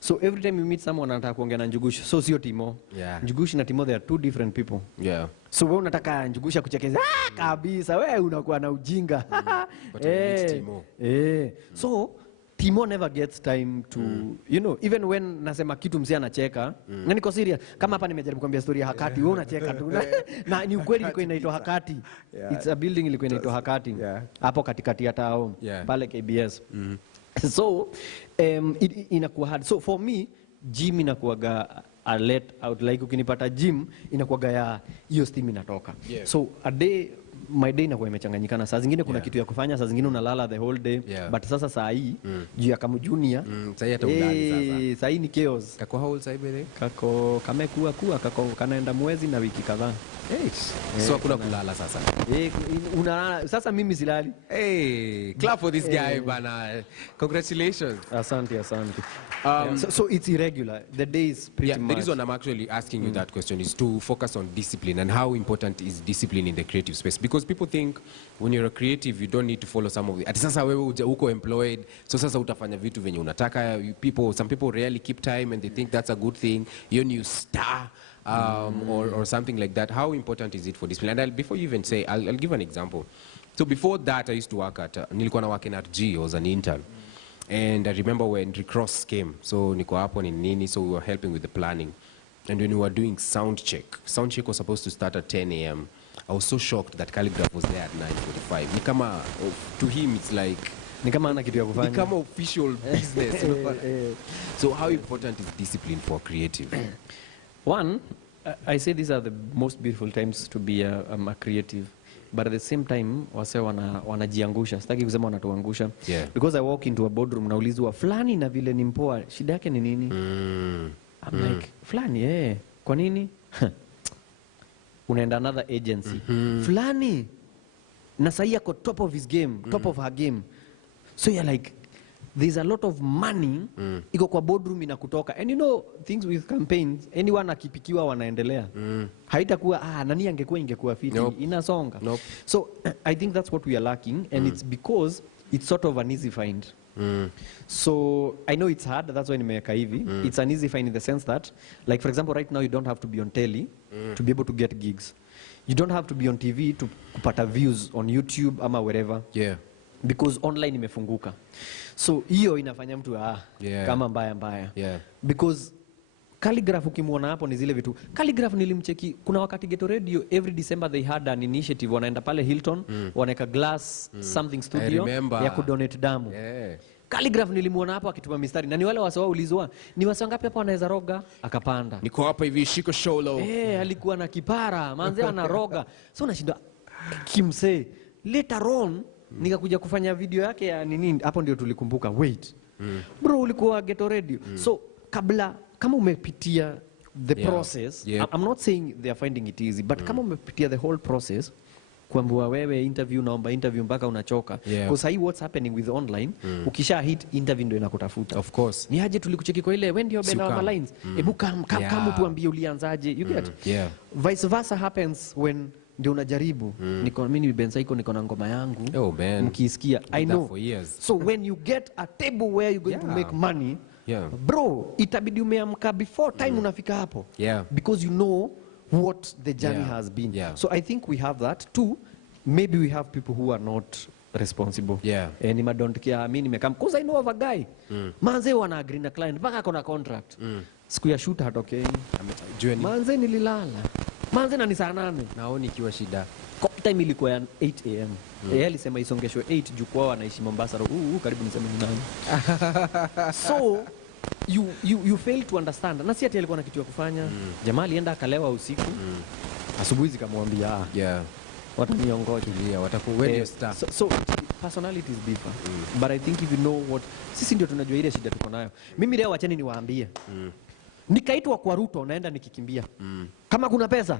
So every time you meet someone anataka kuongea na Njugush, so sio Timo. Yeah. Njugush na Timo, they are two different people. Yeah. So wewe unataka Njugush akuchekeze, kabisa wewe unakuwa na ujinga. But you meet Timo. So Timo never gets time to, you know, even when nasema kitu msee anacheka, na niko serious. Kama hapa nimejaribu kuambia story ya Hakati, wewe unacheka tu. Na ni ukweli ilikuwa inaitwa Hakati. It's a building ilikuwa inaitwa Hakati. Hapo katikati ya tao, pale KBS. So inakuwa hard. So for me, gym inakuwaga a let out, like ukinipata gym inakuwaga ya hiyo steam inatoka. So a day, my day inakuwa imechanganyikana. Saa zingine kuna kitu ya kufanya, saa zingine unalala the whole day. But sasa saa hii juu ya kama junior, Saa hii hata ulali sasa. Saa hii ni chaos. Kako how old say Kako kamekuwa kako kanaenda mwezi na wiki kadhaa. So hakuna kulala sasa. Unalala sasa, mimi silali. Clap for this guy bana. Congratulations. Asante. So it's irregular. The day is pretty much. The reason I'm actually asking you that question is to focus on discipline and how important is discipline in the creative space. Because people think when you're a creative, you don't need to follow some of the... Ati sasa wewe uko employed, so sasa utafanya vitu venye unataka. Some people rarely keep time and they think that's a good thing. You're new star. Or something like that. How important is it for discipline? And before you even say, I'll give an example. So before that, I used to work at, nilikuwa na work in RG, I was an intern. And I remember when Recross came, so niko hapo ni nini, so we were helping with the planning. And when we were doing sound check was supposed to start at 10 a.m. I was so shocked that Calligraph was there at 9:45. Nikama, to him, it's like, Nikama ana kitu ya kufanya. Nikama official business. So how important is discipline for creative? One, I say these are the most beautiful times to be a creative. But at the same time, wase wanajiangusha. Sitaki kusema wanatuangusha. Because I walk into a boardroom, naulizwa, fulani na vile ni mpoa, shida yake ni nini? I'm like, fulani, kwa nini? Unaenda another agency. Fulani, na sahi yako top of his game, top of her game. So you're like, there's a lot of money iko kwa boardroom inakutoka. And you know, things with campaigns, anyone akipikiwa wanaendelea. Haitakuwa, nani angekuwa ingekuwa fiti. Inasonga. So I think that's what we are lacking. And it's because it's sort of an easy find. So I know it's hard, that's why nimeweka hivi. It's an easy find in the sense that, like for example, right now you don't have to be on telly to be able to get gigs. You don't have to be on TV to kupata views on YouTube ama wherever. Because online imefunguka. So hiyo inafanya mtu kama mbaya. Because Calligraph ukimwona hapo ni zile vitu. Calligraph nilimcheki, kuna wakati Ghetto Radio every December they had an initiative, wanaenda pale Hilton, wanaweka glass something studio ya kudonate damu. Calligraph nilimwona hapo akituma mistari, na ni wale wasawa ulizwa, ni wasa ngapi hapo anaweza roga? Akapanda. Niko hapa hivi shiko sholo. Alikuwa na kipara, manze anaroga. So unashindwa kimse. Later on nikakuja kufanya video yake ya nini, hapo ndio tulikumbuka, wait. Bro, ulikuwa Ghetto Radio. So kama umepitia the process, I'm not saying they are finding it easy, but kama umepitia the whole process, kuambiwa wewe interview, naomba interview mpaka unachoka. Because hii what's happening with online, ukisha hit interview ndio inakutafuta. Of course. Ni aje tulikucheki kwa ile, when ndio benda wa lines. Ebu kama tuambie ulianzaje, you get. Vice versa happens when ndio unajaribu. Mimi Ben Saiko niko na ngoma yangu. Mkisikia, I know. So when you get a table where you're going to make money, bro, itabidi umeamka before time unafika hapo. Because you know what the journey has been. So I think we have that. Two, maybe we have people who are not responsible. Ni don't care, mimi nimekam, because I know of a guy. Manze wana agree na client mpaka kona contract. Siku ya shoot hatokei. Manze nililala. Manze na ni saa 8. Naoni ikiwa shida. Copy time ilikuwa 8 am. Yeye alisema isongeshwe 8 juu kwao anaishi Mombasa. Karibu niseme ni nani. So you fail to understand. Na si ati alikuwa na kitu ya kufanya. Jamaa alienda akalewa usiku. Asubuhi zikamwambia wataniongoja. Watakuwenia star. So personalities differ. But I think if you know what, sisi ndio tunajua ile shida tuko nayo. Mimi leo acheni niwaambie. Nikaitwa kwa Ruto, naenda nikikimbia. Kama kuna pesa,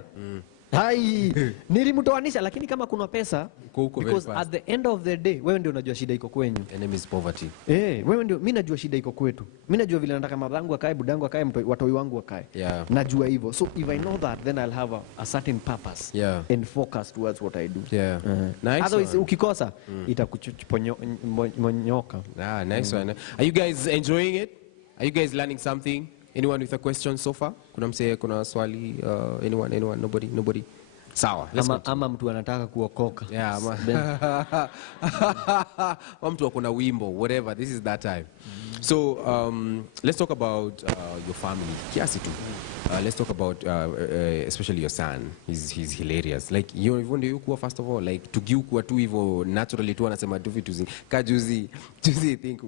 hai, nilimtoanisha, lakini kama kuna pesa, because at the end of the day, wewe ndio unajua shida iko kwenyu. Enemy is poverty. Wewe ndio, mimi najua shida iko kwetu. Mimi najua vile nataka mamangu akae, budangu akae, watoi wangu akae. Yeah. Najua hivyo. So if I know that, then I'll have a certain purpose and focus towards what I do. Yeah. Nice. Otherwise ukikosa itakuponyoka. Nice one. Are you guys enjoying it? Are you guys learning something? Anyone with a question so far? Kuna msee, kuna swali? Anyone? Nobody? Sawa. Ama mtu anataka kuokoka. Yeah. Mtu akona wimbo, whatever. This is that time. So let's talk about your family. Kiasi tu. Let's talk about especially your son. He's hilarious. Like hivyo ndio yuko first of all, like tugiukua tu hivyo naturally tu anasema tu vitu kajuzi I think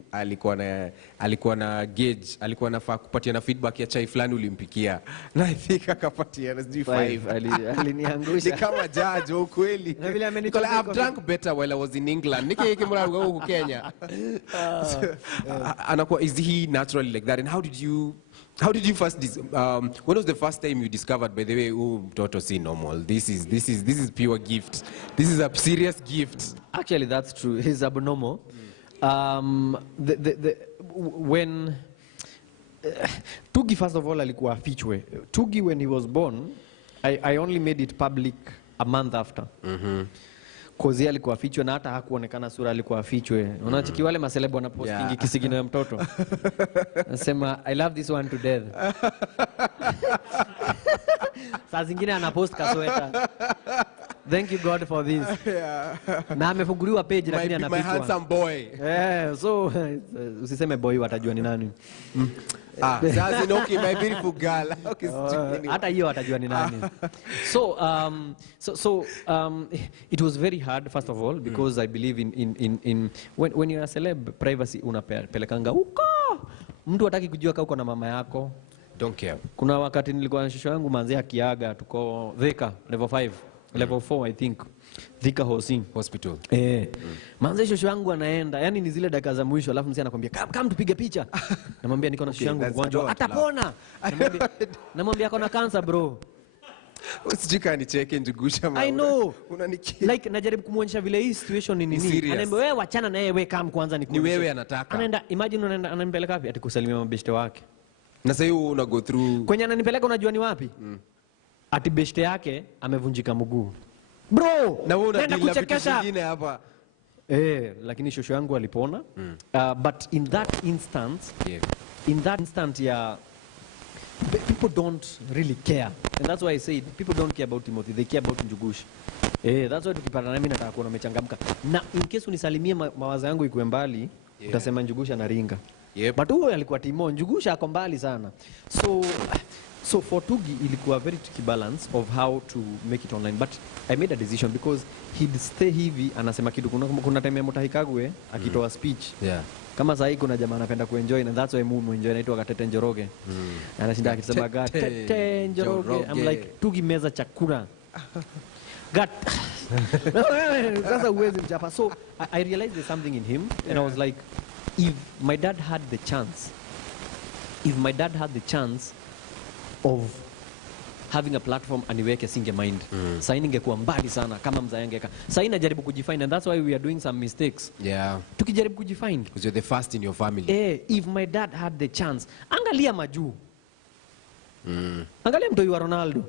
alikuwa na gauge, alikuwa anafaa kupatia na feedback ya chai fulani ulimpikia. Na I think akapatia na 5. Aliniangusha. Ni kama judge ukweli. Na vile amenitoa. I've drunk better while I was in England. Nikimura huko Kenya. Anakuwa, is he naturally like that? And how did you first when was the first time you discovered, by the way, mtoto si normal, this is pure gift, this is a serious gift? Actually that's true, he's abnormal. When Tugi first of all alikuwa afichwe. Tugi when he was born, I only made it public a month after. Kozi alikuwa afichwe na hata hakuonekana sura, alikuwa afichwe. Unachiki wale maselebo wanapostingi kisigino ya mtoto. Nasema I love this one to death. Saa zingine anapost kasweta. Thank you God for this. Na amefunguliwa page lakini anapitwa. My handsome boy. So usiseme boy watajua ni nani. Sasa okay, my beautiful girl. Okay, hata hiyo watajua ni nani. So it was very hard first of all because I believe in when you're a celeb, privacy unapelekanga huko. Mtu hataki kujua kama uko na mama yako. Don't care. Kuna wakati nilikuwa na shosho yangu manzi akiaga, tuko Thika level 5, level 4 I think. Thika Hospital. Manzi shosho yangu anaenda, yani ni zile dakika za mwisho, alafu mzee anakuambia kama tupige picha. Namwambia niko na shosho yangu mgonjwa, atapona. Namwambia ako na cancer bro. Usijika nicheke Njugush ama. I know. Like najaribu kumuonyesha vile hii situation ni nini. Anaambia wewe wachana na yeye, wewe kama kwanza ni wewe anataka. Anaenda, imagine ananipeleka wapi? Ati kusalimia mabeshte wake. Na sasa hiyo una go through. Kwenye ananipeleka unajua ni wapi? Ati beshte yake amevunjika mguu. Bro, na wewe una deal na vitu vingine hapa. Lakini shosho yangu alipona. But in that instance, people don't really care. And that's why I said people don't care about Timothy, they care about Njugush. That's why tukipata na mimi nataka kuona umechangamka. Na in case unisalimie mawazo yangu ikuwe mbali, utasema Njugush anaringa. But huyo alikuwa Timo, Njugush ako mbali sana. So for Tugi ilikuwa very tricky balance of how to make it online, but I made a decision because he'd stay hivi anasema kitu. Kuna time ya Mutahikagwe akitoa speech. Kama sasa kuna jamaa anapenda kuenjoy, and that's why mumu enjoy, naitwa Gatete Njoroge. Anashinda akisema Gatete Njoroge. I'm like, Tugi meza chakula. Sasa uwezi mchapa. So I realized there's something in him, and I was like, if my dad had the chance of having a platform aniweke singe mind. Sasa ningekuwa mbali sana kama mzae angeka. Sasa najaribu kujifine, and that's why we are doing some mistakes. Tukijaribu kujifine because you're the first in your family. If my dad had the chance, angalia majuu. Angalia mtoi wa Ronaldo.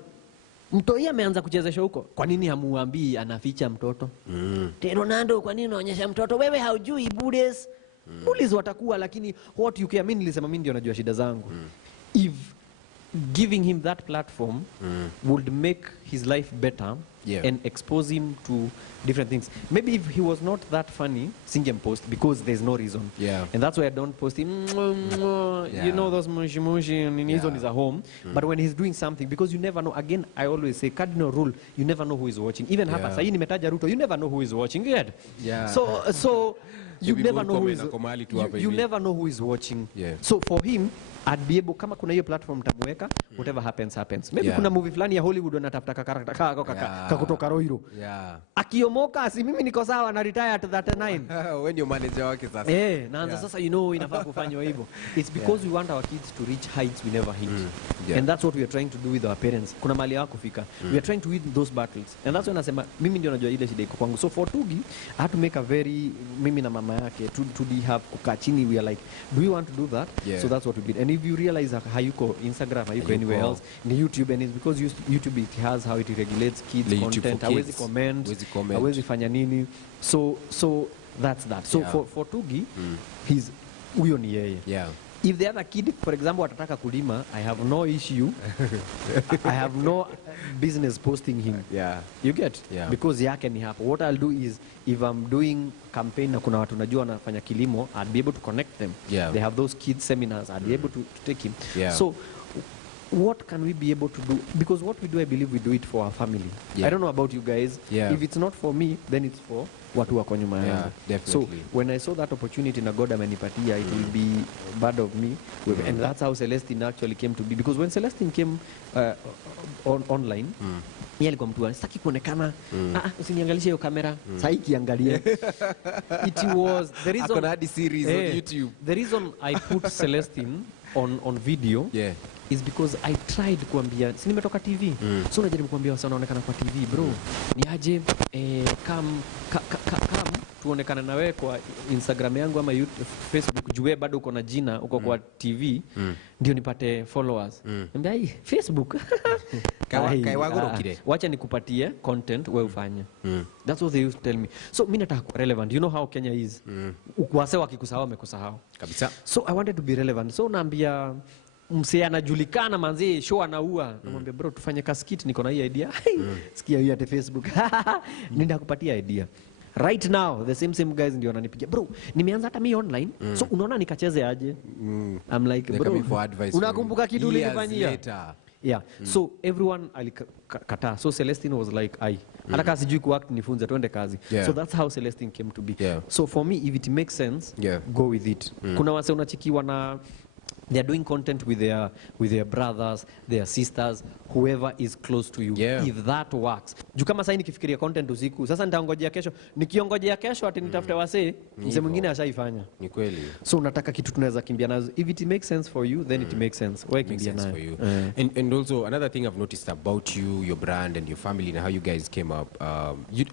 Mtoi ameanza kuchezesha huko. Kwa nini hamuambii anaficha mtoto? Ronaldo, kwa nini unaonyesha mtoto? Wewe haujui Buddhas. Bullies watakuwa, lakini what you care, mimi nilisema mimi ndio najua shida zangu. If giving him that platform would make his life better and expose him to different things. Maybe if he was not that funny, singem post because there's no reason. And that's why I don't post him. You know those mushi and his own is a home. But when he's doing something, because you never know. Again, I always say cardinal rule: you never know who is watching. Even hapa sasa nimetaja Ruto, you never know who is watching. So you Maybe never more know who is comment ako mahali tu hapa you hivi. never know who is watching. Yeah. So for him I'd be able, kama kuna hiyo platform tamweka, whatever happens happens. Maybe Yeah. kuna movie fulani ya Hollywood wanatafuta ka kutoka Roiro. Yeah. Akiomoka si mimi niko sawa na retire at 39. When your manager wake sasa. Naanza sasa, you know, inafaa kufanywa hivyo. It's because we want our kids to reach heights we never hit. Yeah. And that's what we are trying to do with our parents. Kuna mali yao kufika. We are trying to win those battles. And that's when nasema mimi ndio najua ile shida iko kwangu. So for Tugi, I had to make a very, mimi na mama yake to have kukaa chini, we are like, do you want to do that? Yeah. So that's what we did. And if you realize hayuko Instagram, hayuko anywhere else, ni YouTube, and it's because YouTube, it has how it regulates kids The YouTube content. for Hawezi kids. comment, Hawezi comment. hawezi fanya nini. So that's that. So Yeah. for Tugi, he's huyo ni yeye. Yeah. If the other kid, for example, atataka kulima, I have no issue. I have no business posting him. Yeah. You get? Yeah. Because yake ni hapo. What I'll do is, if I'm doing campaign na kuna watu najua wanafanya kilimo, I'll be able to connect them. Yeah. They have those kids seminars, I'll be able to take him. Yeah. So what can we be able to do? Because what we do, I believe we do it for our family. Yeah. I don't know about you guys. Yeah. If it's not for me, then it's for watu wako nyuma yangu. Yeah, definitely. So when I saw that opportunity na God amenipatia, it will be bad of me. And that's how Celestine actually came to be. Because when Celestine came online, yeye alikuwa mtu sitaki kuonekana, usiniangalishe hiyo kamera, sasa ikiangalia. It was the reason Akona hadi series on YouTube. The reason I put Celestine on video is because I tried kuambia, si nimetoka TV, so najaribu kuambia wasa wanaonekana kwa TV, bro, ni aje come tuonekana na wewe kwa Instagram yangu ama YouTube, Facebook, juu bado uko na jina, uko kwa TV, ndio nipate followers. Niambia Facebook. Wacha nikupatie content wewe ufanye. That's what they used to tell me. So mimi nataka kuwa relevant. You know how Kenya is. Wase wakikusahau wamekusahau kabisa. So I wanted to be relevant. So naambia msee anajulikana manzi, show anaua. Namwambia bro, tufanye kaskit, niko na hii idea. Sikia hiyo at Facebook. Nenda kupatia idea. Right now the same guys ndio wananipigia, bro, nimeanza hata mimi online. So unaona nikacheze aje? I'm like, bro, unakumbuka kitu ulinifanyia? Yeah. So everyone alikata. So Celestine was like, hata kama sijui kuact nifunze twende kazi. So that's how Celestine came to be. So for me, if it makes sense, go with it. Kuna wase unachikiwa na they are doing content with their brothers, their sisters, whoever is close to you. If that works. Juu kama sasa nikifikiria content usiku, sasa nitaongojea kesho. Nikiongojea kesho ati nitafute wase, mse mwingine ashaifanya. Ni kweli. So unataka kitu tunaweza kimbia nazo. If it makes sense for you, then it makes sense. Why kimbia nayo? And also another thing I've noticed about you, your brand and your family and how you guys came up.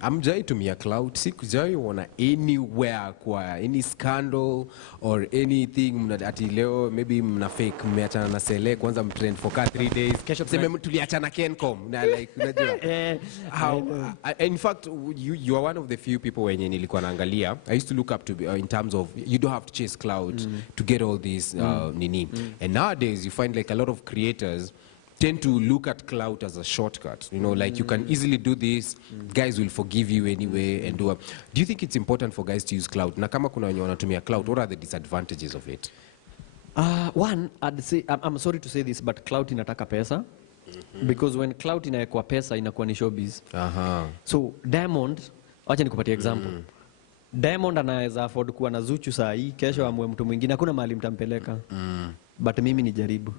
I'm jai to me a cloud. Sikujai wana anywhere kwa any scandal or anything ati leo maybe mna fake mmeachana na Sele kwanza mtrend for 3 days. Kesho tuseme tuliachana Kencom na like unajua. How in fact you are one of the few people wenye nilikuwa naangalia. I used to look up to in terms of you don't have to chase clout to get all these nini. And nowadays you find like a lot of creators tend to look at clout as a shortcut. You know, like you can easily do this, guys will forgive you anyway and do you think it's important for guys to use clout? Na kama kuna wenye wanatumia clout, what are the disadvantages of it? One, I'd say, I'm sorry to say this, but clout inataka pesa. Because when clout inaekwa pesa inakuwa ni showbiz. So Diamond, wacha nikupatie example. Diamond anaweza afford kuwa na Zuchu saa hii, kesho amwe mtu mwingine, hakuna mahali mtampeleka. But mimi nijaribu.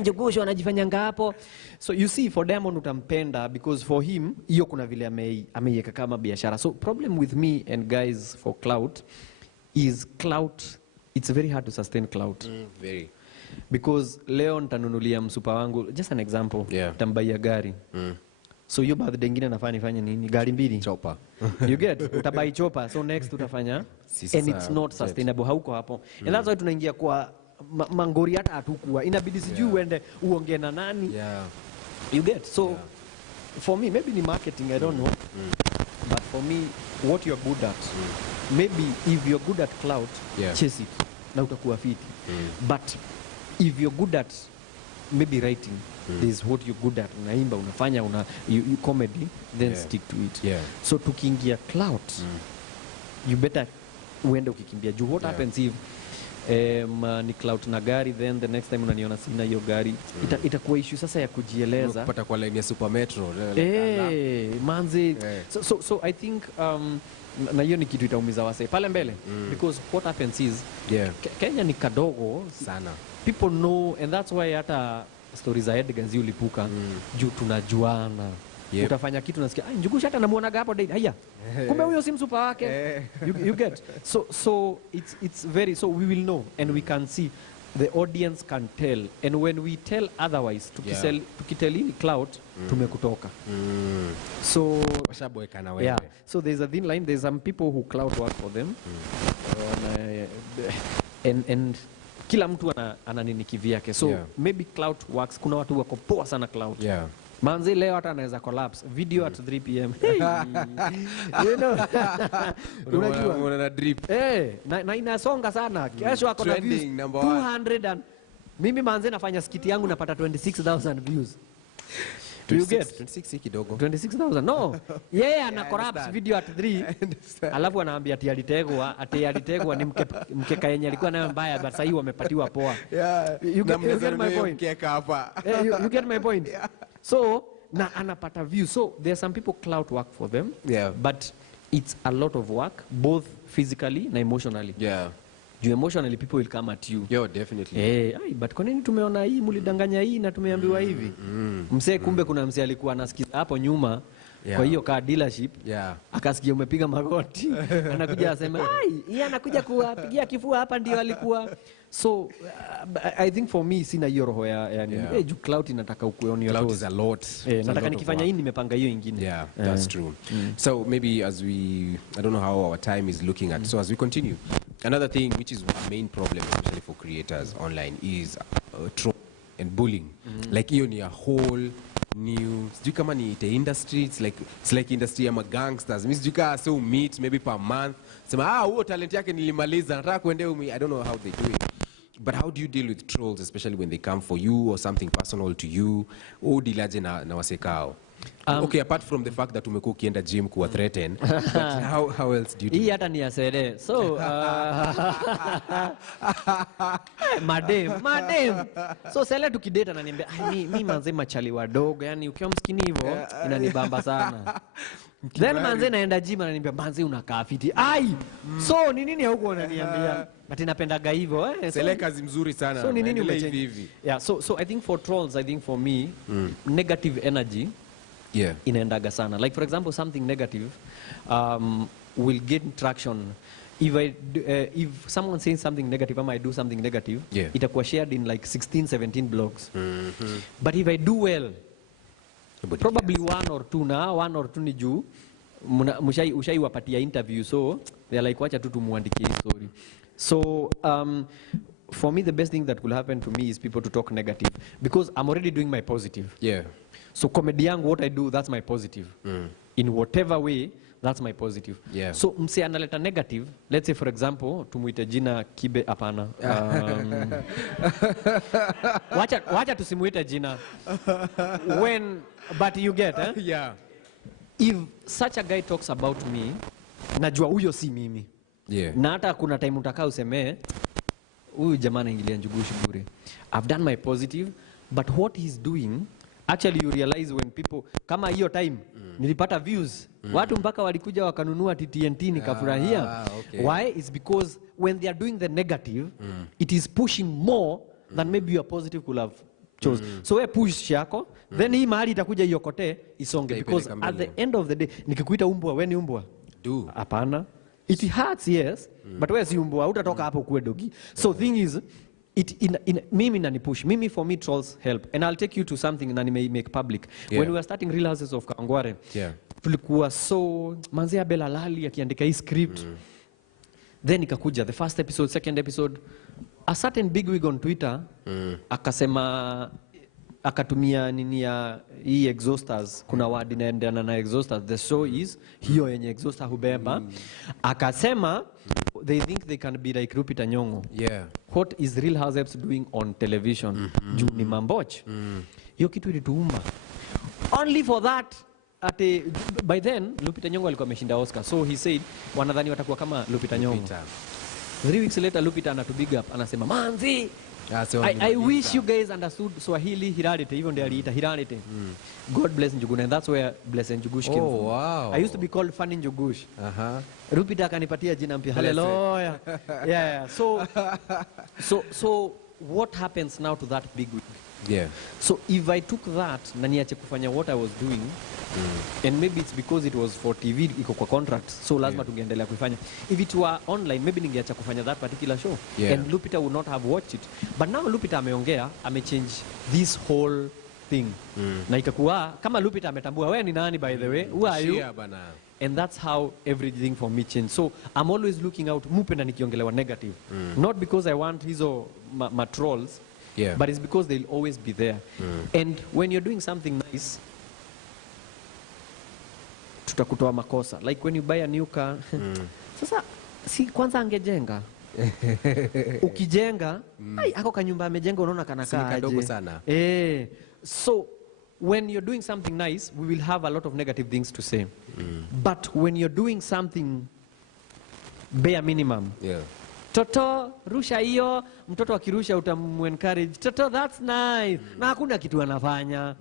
Njugush wanajifanyanga hapo. So you see, for Diamond utampenda because for him hiyo kuna vile ameiweka kama biashara. So problem with me and guys for clout is clout. It's very hard to sustain clout. Very. Because leo nitanunulia msupa wangu, just an example, tambaia gari. So hiyo birthday nyingine nafaa nifanye nini? Gari mbili. Chopper. You get? Utabai chopper. So next utafanya. And it's not sustainable. Hauko hapo. And that's why tunaingia kwa mangori hata hatukuwa. Inabidi sijui uende uongee na nani. You get? So for me, maybe ni marketing, I don't know. But for me, what you're good at, maybe if you're good at clout, chase it. Na utakuwa fiti. But if you're good at maybe writing, this is what you're good at. Unaimba, unafanya, you comedy, then stick to it. So tukiingia clout, you better uende ukikimbia. What happens if ni clout na gari, then the next time unaniona sina hiyo gari, itakuwa issue sasa ya kujieleza. Kupata kwa line ya super metro. Manzi. So I think na hiyo ni kitu itaumiza wase pale mbele, because what happens is Kenya ni kadogo sana. People know, and that's why hata stories za Edgar ulipuka juu tunajuana. Utafanya kitu nasikia Njugush hata namuonaga hapo date. Haya. Kumbe huyo si msupa wake. You get. So it's very, so we will know and we can see, the audience can tell, and when we tell otherwise tukitell in clout tumekutoka. So washaboeka na wewe. So there's a thin line. There's some people who clout work for them. And kila mtu ana nini kivyake. So maybe clout works. Kuna watu wako poa sana clout. Manzi leo hata anaweza collapse video at 3 p.m. You know. Unaona drip. Na inasonga sana. Kesho ako na views 200 and mimi manzi nafanya skiti yangu napata 26,000 views. You get 26 kidogo. 26,000. No. Ana collapse video at 3. Alafu anaambia ati alitegwa ni mkeka yenye alikuwa nayo mbaya, but sasa wamepatiwa poa. You get my point. You get my point. So na anapata views. So there are some people clout work for them. But it's a lot of work, both physically na emotionally. You emotionally, people will come at you. Definitely. But kwa nini tumeona hii, mulidanganya hii na tumeambiwa hivi? Msee kumbe kuna msee alikuwa anasikia hapo nyuma kwa hiyo car dealership. Akasikia umepiga magoti. Anakuja asema, yeye anakuja kuwapigia kifua hapa ndio alikuwa. So I think for me sina hiyo roho ya juu clout inataka ukue on your toes. Clout is a lot. Nataka nikifanya hii nimepanga hiyo ingine. That's true. So maybe as I don't know how our time is looking at. So as we continue, another thing which is a main problem, especially for creators online, is troll and bullying. Like hiyo ni a whole new, sijui kama ni the industry, it's like industry ya gangsters. Mimi sijui kama so meet maybe per month. Sema huo talent yake nilimaliza, nataka kuende I don't know how they do it. But how do you deal with trolls, especially when they come for you or something personal to you? Dealaje na wasekao? Okay, apart from the fact that umekuwa ukienda gym kuwa threaten, but how else do you do? Hii hata ni asere. So madem. So sele tukidate ananiambia, mimi manze machali wadogo, yani ukiwa mskini hivyo inanibamba sana. Then manze naenda gym ananiambia, manze unakaa fiti. So ni nini huko unaniambia? But inapendaga hivyo sele kazi mzuri sana. So ni nini hivi? So I think for trolls, I think for me negative energy inaendaga sana. Like for example, something negative will gain traction if someone says something negative, I do something negative, itakuwa shared in like 16, 17 blogs. But if I do well, probably one or two ni juu ushai wapatia interview, so they're like wacha tu tumuandikie story. So for me the best thing that will happen to me is people to talk negative, because I'm already doing my positive. So comedy yangu, what I do, that's my positive. In whatever way, that's my positive. So mse analeta negative, let's say for example tumuite jina Kibe, apana. Wacha tusimuite jina. But you get if such a guy talks about me, najua huyo si mimi. Na hata kuna time utakaa useme huyu jamaa anaingilia Njugush bure. I've done my positive, but what he's doing, actually you realize when people, kama hiyo time nilipata views, watu mpaka walikuja wakanunua TNT nikafurahia. Why? It's because when they are doing the negative, it is pushing more than maybe your positive could have chose. So we push yako, then hii mahali itakuja iokote isonge, because at the end of the day nikikuita umbwa, we ni umbwa? Hapana. It hurts, yes, but wewe si umbwa, utatoka hapo kuwe dogi. So thing is, mimi nani push. Mimi, for me, trolls help. And I'll take you to something nani may make public. When we were starting Real Houses of Kawangware, tulikuwa so manzea Bella Lali akiandika hii script. Then ikakuja the first episode, second episode, a certain bigwig on Twitter akasema, akatumia nini ya hii exhausters, kuna word inaendana na exhausters, the show is hiyo yenye exhauster hubeba. Akasema they think they can be like Lupita Nyong'o. What is Real Housewives doing on television? Juu ni mamboch. Hiyo kitu ilituuma. Only for that, by then Lupita Nyong'o alikuwa ameshinda Oscar, so he said wanadhani watakuwa kama Lupita Nyong'o. 3 weeks later Lupita anatubig up anasema manzi So I wish you guys understood Swahili hilarity, even they aliita hilarity. God bless Njugush, and that's where bless Njugush came from. Wow. I used to be called funny Njugush. Lupita akanipatia jina mpya. Hallelujah. Yeah. So what happens now to that big week? Yeah. So if I took that na niache kufanya what I was doing, and maybe it's because it was for TV iko kwa contract, so lazima tungeendelea kuifanya. If it were online, maybe ningeacha kufanya that particular show, and Lupita would not have watched it. But now Lupita ameongea, amechange this whole thing. Na ikakuwa kama Lupita ametambua wewe ni nani, by the way, who are you? And that's how everything for me changed. So I'm always looking out, mupenda nikiongelewa negative. Not because I want hizo ma trolls, but it's because they'll always be there. And when you're doing something nice, tutakutoa makosa. Like when you buy a new car, sasa si kwanza angejenga. Ukijenga, ako kanyumba amejenga unaona kanakaa aje. Sana. So when you're doing something nice, we will have a lot of negative things to say. But when you're doing something bare minimum, Toto, rusha hiyo, mtoto akirusha utamu-encourage. Toto, that's nice. Na hakuna kitu anafanya.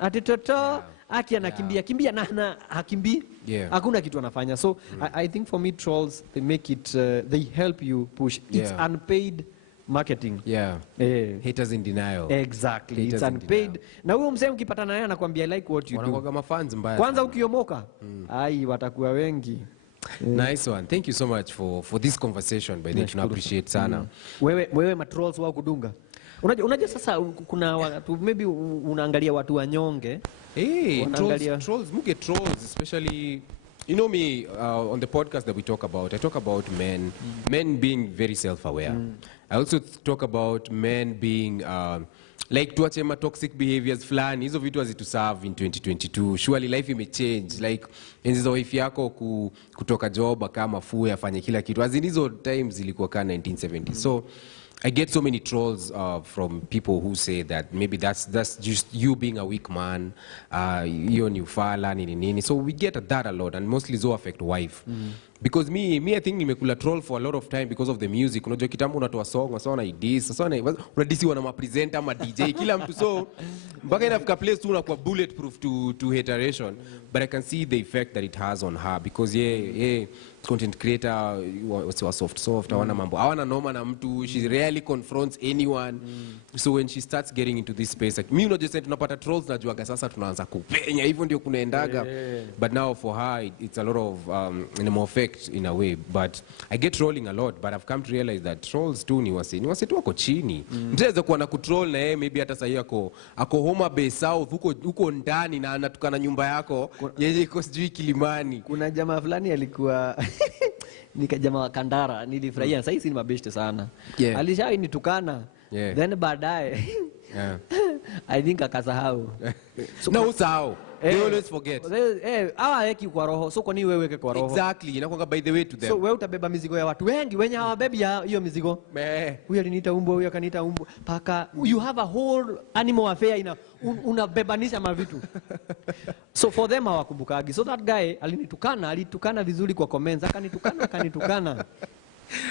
Ati Toto, aki anakimbia. Kimbia na hakimbi. Hakuna kitu anafanya. So I think for me trolls, they make it, they help you push. It's unpaid marketing. Haters in denial. Exactly. Haters, it's unpaid. Na huyo mzee ukipatana naye anakuambia I like what you do. Wanakuwa mafans mbaya. Kwanza ukiomoka, ai watakuwa wengi. Nice one. Thank you so much for this conversation. By the way, tuna appreciate sana. Wewe matrolls wao kudunga. Unajua sasa kuna watu maybe unaangalia watu wanyonge. Trolls, muge trolls, especially you know me on the podcast that we talk about. I talk about men being very self-aware. I also talk about men being like tuache ma toxic behaviors fulani, hizo vitu hazituserve in 2022. Surely life may change. Like enzi za wife yako kutoka job kama fue afanye kila kitu. As in hizo times zilikuwa kama 1970. So I get so many trolls from people who say that maybe that's just you being a weak man, you ni ufala nini. So we get that a lot, and mostly zo affect wife. Because me I think nimekula troll for a lot of time because of the music. Unajua kitambo unatoa song, unasema idis, sasa unadisi wana ma-presenter, ma-DJ, kila mtu. So mpaka inafika place tu unakuwa bulletproof to hateration. But I can see the effect that it has on her because content creator was soft hawana mambo, hawana noma na mtu, she rarely confronts anyone. So when she starts getting into this space, like mimi unajua tunapata trolls najuaga sasa tunaanza kupenya hivyo ndio kunaendaga. But now for her it's a lot of more effect in a way. But I get trolling a lot, but I've come to realize that trolls tu ni wase tu wako chini. Mtaweza kuwa na kutroll na yeye maybe hata sasa ako Homa Bay South huko ndani na anatukana nyumba yako yeye iko sijui Kilimani. Kuna jamaa fulani alikuwa jamaa wa Kandara nilifurahia. Sasa hizi ni mabeshte sana. Alishawahi nitukana. Then baadaye I think akasahau. No usahau. They always forget. Hawaweki kwa roho. So kwa nini wewe weke kwa roho? Exactly. Inakuwa by the way to them. So wewe utabeba mizigo ya watu wengi wenye hawabebi hiyo mizigo. Huyu aliniita umbo, huyu akaniita umbo. Paka you have a whole animal affair unabebanisha mavitu. So for them hawakumbukagi. So that guy alitukana vizuri kwa comments. Akanitukana.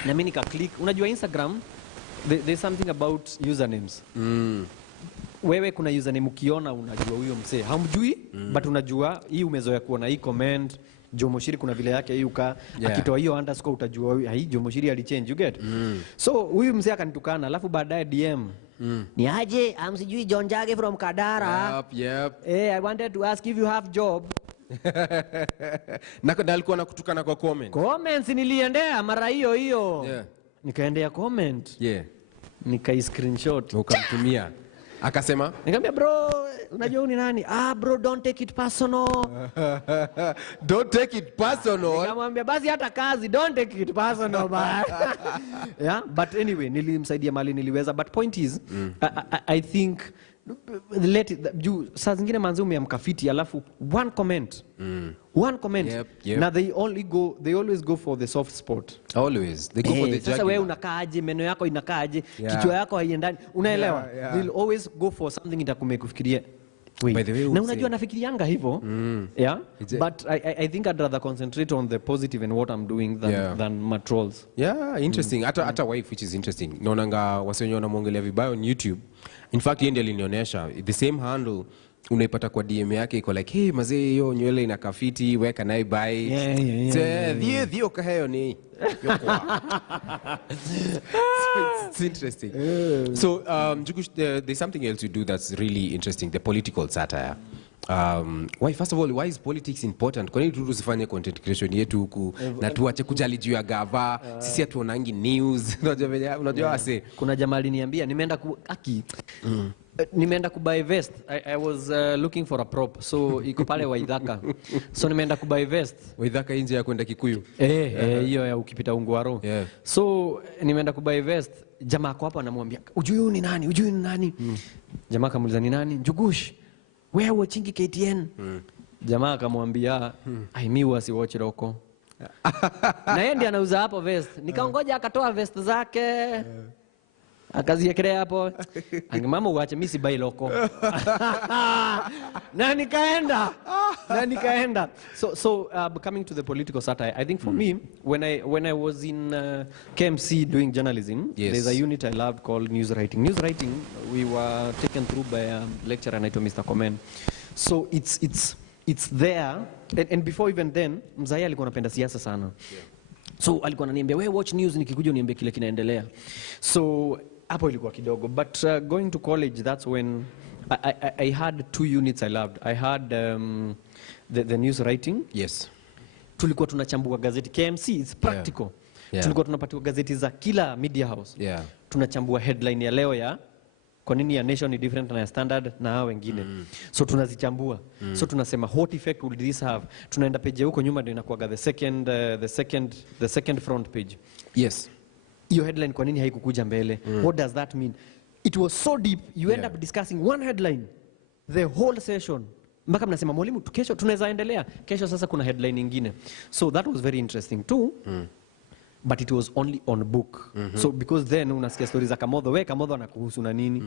Na mimi nika click. Unajua Instagram there's something about usernames. Wewe kuna username ukiona unajua huyo msee. Hamjui but unajua hii umezoea kuona hii comment Jomoshiri kuna vile yake hiyo akitoa hiyo underscore utajua hii Jomoshiri alichange, you get. So huyu msee akanitukana alafu baadaye DM ni aje amsijui John Jage from Kadara. Yep. I wanted to ask if you have job. Na alikuwa nakutukana kwa comments niliendea mara hiyo. Nikaendea comment. Nikai screenshot ukamtumia. Akasema? Nikamwambia bro, unajua ni nani? Bro, don't take it personal. Don't take it personal. Nikamwambia basi hata kazi don't take it personal but anyway nilimsaidia mali niliweza. But point is I think saa zingine manzi umeamkafiti alafu one comment. Now they always go for the soft spot. Always they go for the sasa wewe unakaaje, meno yako inakaaje, kichwa yako haiendani, unaelewa? They'll always go for something itakumekufikiria Wait. By the way, Na unajua nafikirianga hivyo. Yeah. But I think I'd rather concentrate on the positive and what I'm doing than my trolls. Yeah, interesting. Hata wife, which is interesting. Naonanga wasenye wanamwongelea vibaya on YouTube. In fact, yeye ndiye alinionyesha the same handle unaipata kwa DM yake iko like, hey mazee, hiyo nywele ina kafiti, where can I buy? Yeah. Dio kahayo ni. It's interesting. So, Njugush, there's something else you do that's really interesting, the political satire. First of all, why is politics important? Kwa nini tusifanye content creation yetu huku na tuache kujali juu ya gava? Sisi hatuonangi news. Unajua wase. Kuna jamaa aliniambia nimeenda kubuy vest. I was looking for a prop. So iko pale Waithaka. So nimeenda kubuy vest. Waithaka nje ya kwenda Kikuyu. Hiyo ya ukipita Ungwaro. Yeah. So nimeenda kubuy vest. Jamaa kwa hapo anamwambia, "Ujui ni nani? Ujui ni nani?" Jamaa akamuuliza ni nani? Njugush. Wewe watching KTN? Jamaa akamwambia, "Mimi wasi watch Roko." Na yeye ndiye anauza hapo vest. Nikaongoja akatoa vest zake. Akaziekelea hapo. Angemama uache mimi si buy Roko. Na nikaenda. So coming to the political satire, I think for me when I was in KMC doing journalism, there's a unit I loved called news writing. News writing, we were taken through by a lecturer naitwa Mr. Komen. So it's there, and before even then mzaya alikuwa anapenda siasa sana. So alikuwa ananiambia wewe watch news, nikikuja uniambie kile kinaendelea. So hapo ilikuwa kidogo, but going to college, that's when I had 2 units I loved. I had the news writing. Yes. Tulikuwa tunachambua gazeti KMC, it's practical. Tulikuwa tunapatiwa gazeti za kila media house. Tunachambua headline ya leo ya kwa nini ya Nation ni different na ya Standard na hao wengine. So tunazichambua. So tunasema what effect will this have? Tunaenda page huko nyuma ndio inakuwa the second front page. Yes. Hiyo headline kwa nini haikukuja mbele? What does that mean? It was so deep, you end up discussing one headline the whole session. Mpaka mnasema mwalimu, kesho tunaweza endelea. Kesho sasa kuna headline nyingine. So that was very interesting too. But it was only on book. So because then unasikia stories za Kamodho, Kamodho anakuhusu na nini.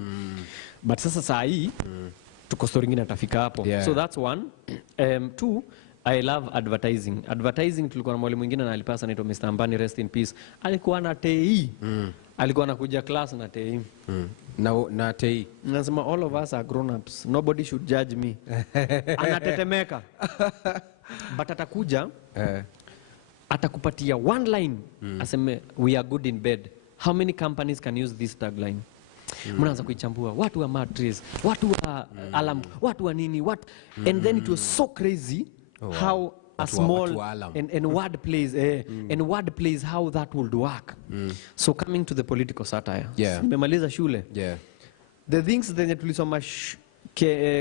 But sasa saa hii tuko story nyingine atafika hapo. So that's one. 2, I love advertising. Advertising tulikuwa na mwalimu mwingine na alipasa anaitwa Mr. Ambani, rest in peace. Alikuwa na TI. Alikuwa anakuja class na TI. Na TI. Nasema all of us are grown ups. Nobody should judge me. Anatetemeka. But atakuja atakupatia one line aseme we are good in bed. How many companies can use this tagline? Mnaanza kuichambua watu wa mattress, watu wa alarm, watu wa nini, what, and then it was so crazy how a small and word plays and word plays how that would work. So coming to the political satire, nimemaliza shule, the things that tulisoma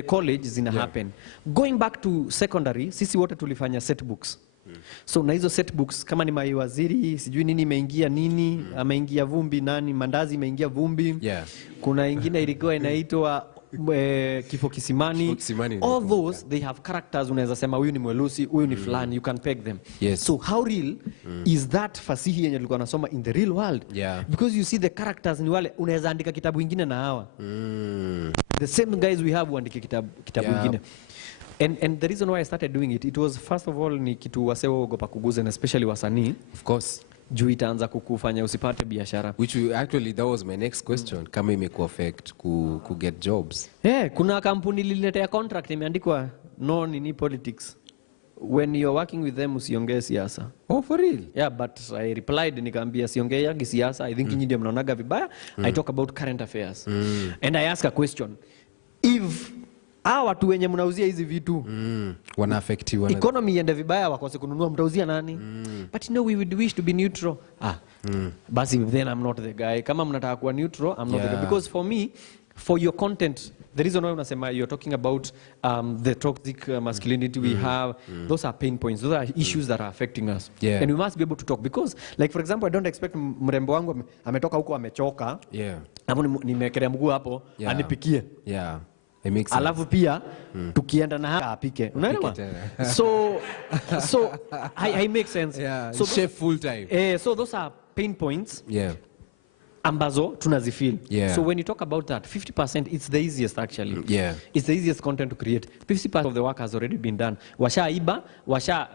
college zina happen. Going back to secondary, sisi wote tulifanya set books. So na hizo set books kama ni maiwaziri sijui nini imeingia nini, ameingia vumbi nani, mandazi imeingia vumbi. Kuna ingine ilikuwa inaitwa kifo kisimani. All those they have characters, unaweza sema huyu ni mwelusi, huyu ni fulani, you can peg them. So how real is that fasihi yenye tulikuwa nasoma in the real world? Because you see the characters ni wale unaweza andika kitabu kingine na hawa. The same guys we have andika kitabu kingine. And the reason why I started doing it was first of all ni kitu wasewa ogopa kuguza, and especially wasanii. Of course. Juu itaanza kukufanya usipate biashara. Which actually that was my next question. Kama imeku affect ku get jobs. Kuna kampuni lililetea contract imeandikwa no nini politics. When you're working with them usiongee siasa. Oh, for real? Yeah, but I replied nikaambia siongee yagi siasa. I think nyinyi ndio mnaonaga vibaya. I talk about current affairs. And I ask a question. If watu wenye mnauzia hizi vitu wanaafektiwa, economy iende vibaya, wakose kununua, mtauzia nani? But we would wish to be neutral. Basi then I'm not the guy. Kama mnataka kuwa neutral, I'm not the guy. Because for me, for your content, the reason why unasema you're talking about the toxic masculinity we have, those are pain points, those are issues that are affecting us. And we must be able to talk, because like for example, I don't expect mrembo wangu ametoka huko amechoka, hapo nimekelea mguu hapo anipikie. Alafu pia tukienda na hapa apike. Unaelewa? So I make sense. So chef full time. So those are pain points. ambazo tunazifeel. Yeah. So when you talk about that, 50%, it's the easiest actually. Yeah. It's the easiest content to create. 50% of the work has already been done. Washaiba,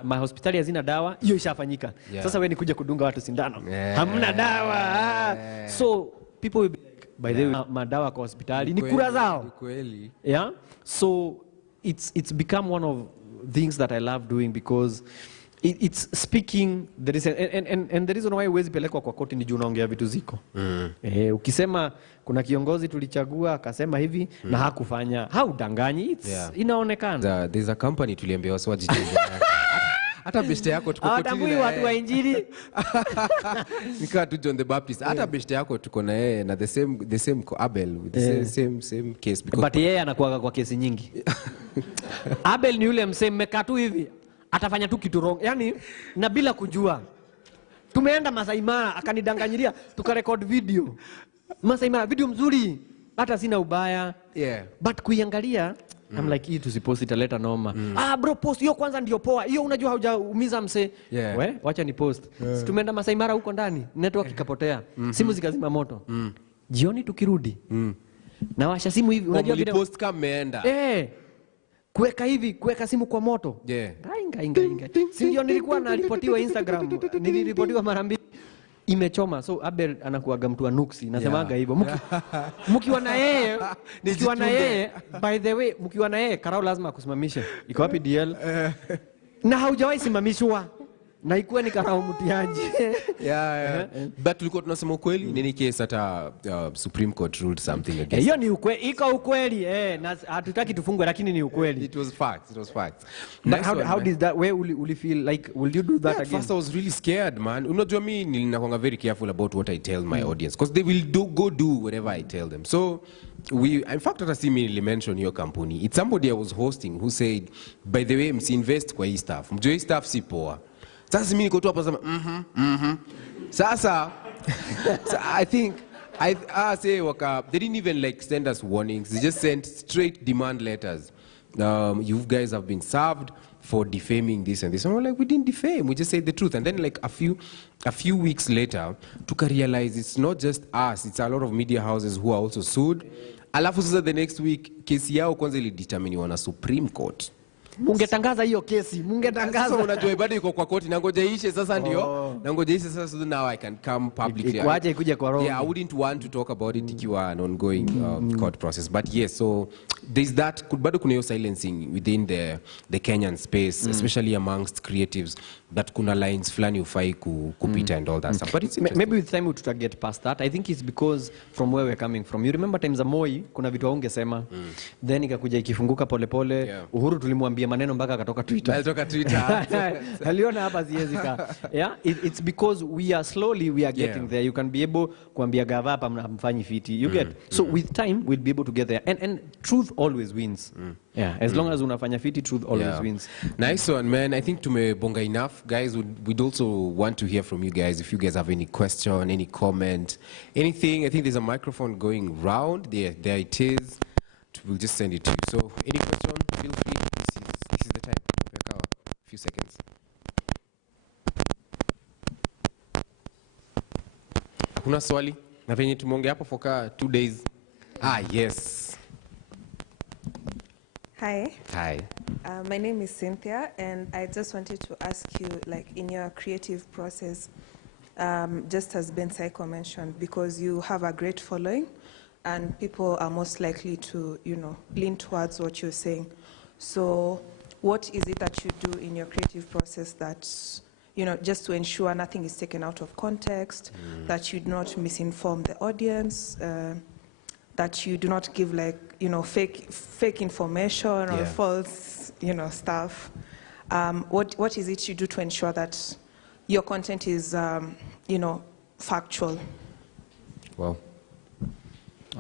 mahospitali hazina dawa, hiyo ishafanyika. Yeah. Sasa wewe ni kuja kudunga watu sindano. Yeah. Hamna dawa. So people will be like, by the way, madawa kwa hospitali ni kura zao. Yeah. So it's become one of things that I love doing because it's speaking there is and the reason why huwezi pelekwa kwa koti ni juu unaongea vitu ziko. Ukisema kuna kiongozi tulichagua akasema hivi na hakufanya, haudanganyi, inaonekana. There's a company tuliambia wasi wajichinja. Hata beshte yako tuko kotini. Hawatambui watu wa injili. Nika tu John the Baptist. Hata beshte yako tuko na yeye na the same Abel with the same case because but yeye anakuwa kwa kesi nyingi. Abel ni yule msee mmekaa tu hivi atafanya tu kitu wrong. Yaani na bila kujua. Tumeenda Masai Mara akanidanganyilia tukarecord video. Masai Mara video mzuri. Hata sina ubaya. Yeah. But kuiangalia I'm like hii tusipost italeta noma. Bro post hiyo kwanza ndio poa. Hiyo unajua haujaumiza mse. Yeah. We wacha ni post. Si tumeenda Masai Mara huko ndani. Network ikapotea. Simu zikazima moto. Jioni tukirudi. Na washa simu hivi unajua vile post kama meenda. Kuweka simu kwa moto. Yeah. Inga. Si ndio nilikuwa naripotiwa Instagram. Niliripotiwa mara mbili. Imechoma. So Abel anakuaga mtu wa nuksi. Nasemaga hivyo. Mkiwa na yeye, by the way, mkiwa na yeye Karau lazima akusimamishe. Iko wapi DL? Na haujawahi simamishwa. Na ikuwa ni Karau mtiaji. Yeah. But tulikuwa tunasema ukweli nini case hata Supreme Court ruled something against. Hiyo ni ukweli, iko ukweli na hatutaki tufungwe lakini ni ukweli. It was facts. How did that will feel like will you do that again? First I was really scared, man. Unajua mimi ninakuanga very careful about what I tell my audience because they will do whatever I tell them. So in fact hata si mimi nilimention hiyo kampuni. It's somebody I was hosting who said by the way msi-invest kwa hii staff. Mjua hii staff si poa. Sasa mimi niko tu hapa sema Sasa I think say they didn't even like send us warnings. They just sent straight demand letters. You guys have been served for defaming this and this. And we're like, we didn't defame. We just said the truth. And then like a few weeks later, tuka realize it's not just us. It's a lot of media houses who are also sued. Alafu sasa the next week, kesi yao kwanza ilideterminiwa na Supreme Court. Mungetangaza hiyo kesi, mungetangaza. Sasa unajua bado iko kwa koti na ngoja ishe sasa ndio. Na ngoja ishe sasa so now I can come publicly. Ikwaje ikuje kwa roho. Yeah, I wouldn't want to talk about it ikiwa an ongoing court process. But yes, so there's that bado kuna hiyo silencing within the Kenyan space, especially amongst creatives, that kuna lines flani ufai kupita and all that stuff. But it's maybe with time we to get past that. I think it's because from where we're coming from. You remember times za Moi kuna vitu ungesema. Then ikakuja ikifunguka polepole. Yeah. Uhuru tulimwambia maneno mpaka akatoka Twitter. Alitoka Twitter. Aliona hapa siwezi ka. Yeah, it's because we are getting there. You can be able kuambia gava hapa mfanyi fiti. You get. So with time we'll be able to get there. And truth always wins. Yeah, as long as unafanya fiti, truth always wins. Nice one, man. I think tumebonga enough. Guys, we'd also want to hear from you guys. If you guys have any question, any comment, anything. I think there's a microphone going round. There it is. We'll just send it to you. So, any question, feel free. This is the time. A few seconds. Kuna swali? Na venye tumeongea hapo for 2 days. Yes. Hi. Hi. My name is Cynthia, and I just wanted to ask you, like, in your creative process, just as Ben Saiko mentioned, because you have a great following, and people are most likely to, lean towards what you're saying. So what is it that you do in your creative process that, just to ensure nothing is taken out of context, that you do not misinform the audience, that you do not give fake information or false, stuff. What is it you do to ensure that your content is, factual? Well,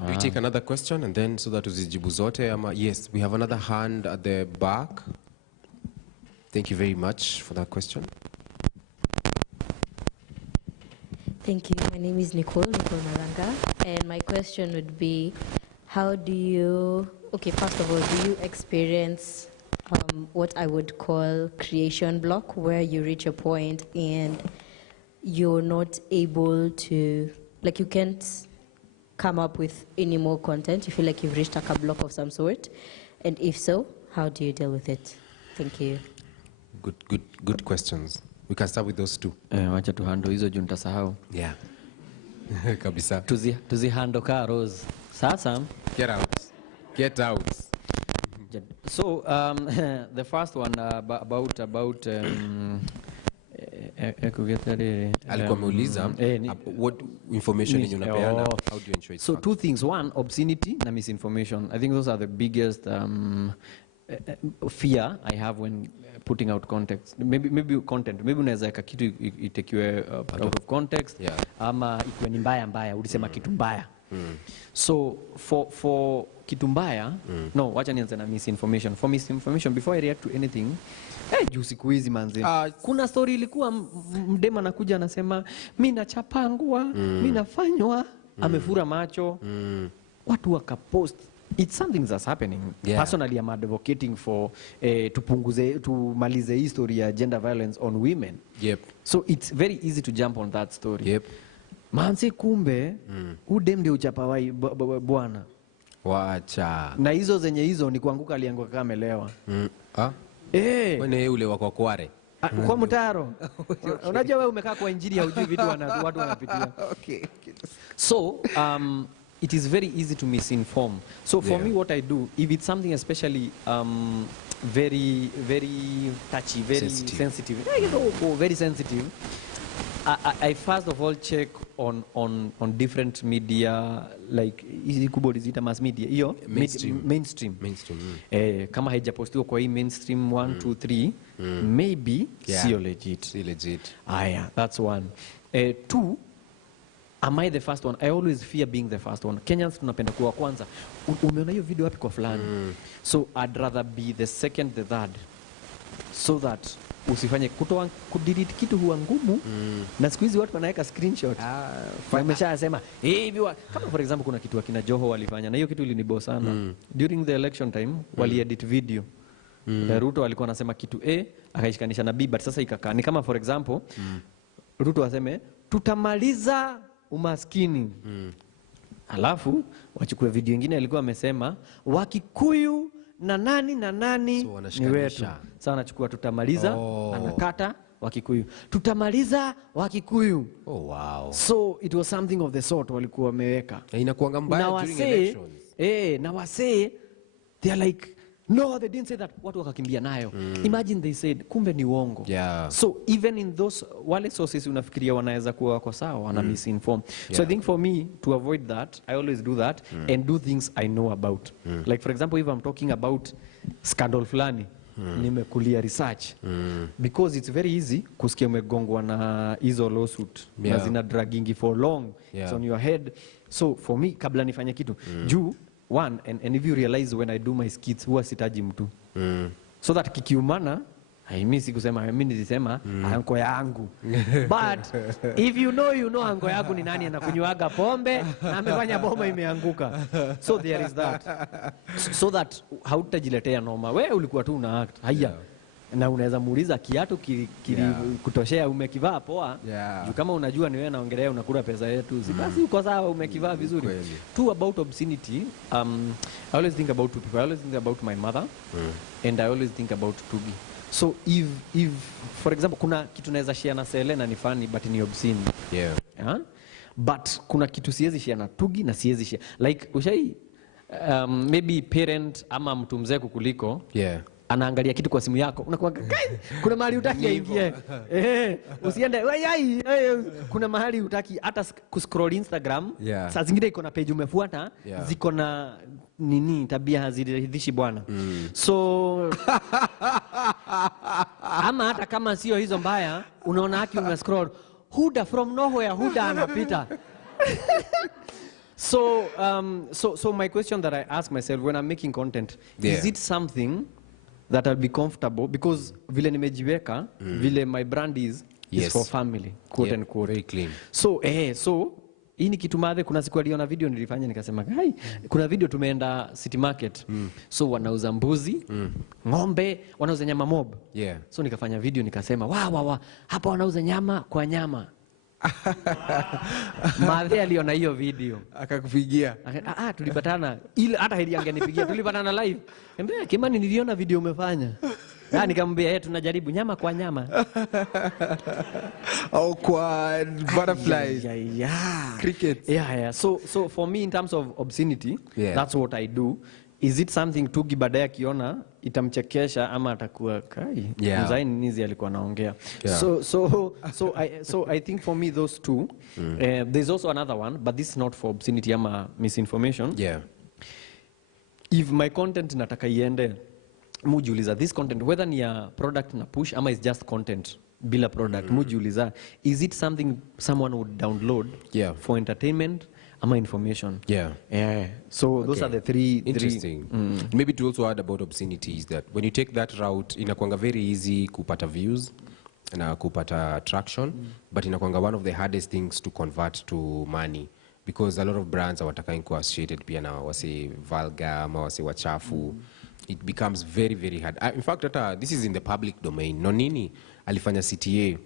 we take another question and then so that uzijibu zote. Yes, we have another hand at the back. Thank you very much for that question. Thank you. My name is Nicole Malanga, and my question would be, how do you, first of all, do you experience what I would call creation block, where you reach a point and you're not able to, like you can't come up with any more content? You feel like you've reached a block of some sort? And if so, how do you deal with it? Thank you. Good questions. We can start with those two. Wacha tu handle hizo juu nitasahau. Yeah. Kabisa. Tuzi handle ka Rose. Sasa. Get out. So the first one about alikuwa ameuliza what information unapeana, how do you ensure it's so two things. One, obscenity na misinformation. I think those are the biggest fear I have when putting out context. Maybe content. Maybe unaweza weka kitu itekiwe out of context. Yeah. Ama ikuwe ni mbaya ulisema kitu mbaya. So for kitu mbaya, no, wacha nianze na misinformation. For misinformation, before I react to anything, juu siku hizi manzi. Kuna story ilikuwa mdema nakuja anasema mimi nachapangwa, mimi nafanywa, amefura macho. Watu wakapost. It's something that's happening. Yeah. Personally, I'm advocating for tumalize history ya gender violence on women. Yep. So it's very easy to jump on that story. Yep. Manzi kumbe, udem ndio uchapa bwana. Wacha. Na hizo zenye hizo ni kuanguka alianguka kama amelewa. Wene ule wako kware. Kwa mtaro. Unajua wewe umekaa kwa injili hujui vitu watu wanapitia. Okay. So, it is very easy to misinform. So for me, what I do, if it's something especially very, very touchy, very sensitive, very sensitive, I first of all check on different media, like mass media, mainstream. Kama haijapostiwa kwa hii mainstream 1, 2, 3, maybe sio legit. Yeah, that's one. 2, am I the first one? I always fear being the first one. Kenyans tunapenda kuwa kwanza. Umeona hiyo video wapi kwa fulani? So I'd rather be the second, the third. So that usifanye kudelete kitu huwa ngumu. Na siku hizi watu wanaweka screenshot. Wameshasema hivi kama for example kuna kitu akina Joho walifanya na hiyo kitu ilinibo sana. During the election time wali edit video. Ruto alikuwa anasema kitu A akaishikanisha na B, but sasa ikakaa. Ni kama for example Ruto aseme tutamaliza umaskini. Alafu wachukue video nyingine alikuwa amesema Wakikuyu na nani so, ni wetu. Sasa anachukua tutamaliza, anakata Wakikuyu. Tutamaliza Wakikuyu. Oh wow. So it was something of the sort walikuwa wameweka. Inakuanga mbaya during elections. Na wase they are like no, they didn't say that. Watu wakakimbia nayo. Imagine they said kumbe ni uongo. Yeah. So even in those wale sources unafikiria wanaweza kuwa kwa sawa, wana misinform. So I think for me to avoid that, I always do that and do things I know about. Like for example, if I'm talking about scandal fulani, nimekulia research. Because it's very easy kusikia umegongwa na hizo lawsuit. Na zina dragging for long. It's on your head. So for me, kabla nifanye kitu, juu one, and if you realize when I do my skits, huwa sitaji mtu. So that kikiumana, mimi sikusema, mimi nilisema anko yangu. But if you know anko yangu ni nani anakunywaga pombe na amefanya bomba imeanguka. So there is that. So that hautajiletea noma. Wewe ulikuwa tu una act. Haya. Na unaweza muuliza kiatu kutoshea umekivaa poa. Juu kama unajua ni wewe naongelea unakula pesa yetu. Basi uko sawa umekivaa vizuri. Two, about obscenity, I always think about two people. I always think about my mother and I always think about Tugi. So if for example kuna kitu naweza share na Selena ni funny but ni obscene. But kuna kitu siwezi share na Tugi na siwezi share. Like maybe parent ama mtu mzee kukuliko. Anaangalia kitu kwa simu yako unakuwa kuna mahali utaki aingie usiende kuna mahali utaki hata kuscroll Instagram saa zingine iko na page umefuata ziko na nini tabia haziridhishi bwana so ama hata kama sio hizo mbaya unaona haki umescroll huda from nowhere huda anapita so my question that I ask myself when I'm making content is it something that I'll be comfortable because vile nimejiweka vile my brand is for family quote and quote very clean so hii ni kitu madhe kuna siku aliona video nilifanya nikasema kuna video tumeenda City Market so wanauza mbuzi ng'ombe wanauza nyama mob so nikafanya video nikasema wa hapa wanauza nyama kwa nyama Madhe aliona hiyo video. Akakupigia. Tulipatana. Ile hata hili angenipigia. Tulipatana live. Niambia Kimani niliona video umefanya. Nikamwambia tunajaribu nyama kwa nyama. Au kwa butterflies. Yeah. Crickets. Yeah. So for me in terms of obscenity, that's what I do. Is it something tu Gibadaya akiona itamchekesha ama atakuwa kai? Mzai nizi alikuwa naongea. So I think for me those two. There's also another one, but this is not for obscenity ama misinformation. Yeah. If my content nataka iende, mujiuliza this content whether ni ya product na push ama is just content bila product, mujiuliza is it something someone would download for entertainment ama information? So those are the three. Interesting. Maybe to also add about obscenity is that when you take that route, inakuanga very easy kupata views na kupata traction, but inakuanga one of the hardest things to convert to money, because a lot of brands hawataka kuwa associated pia na wase vulgar ama wase wachafu. It becomes very, very hard. In fact, this is in the public domain. Nonini alifanya CTA.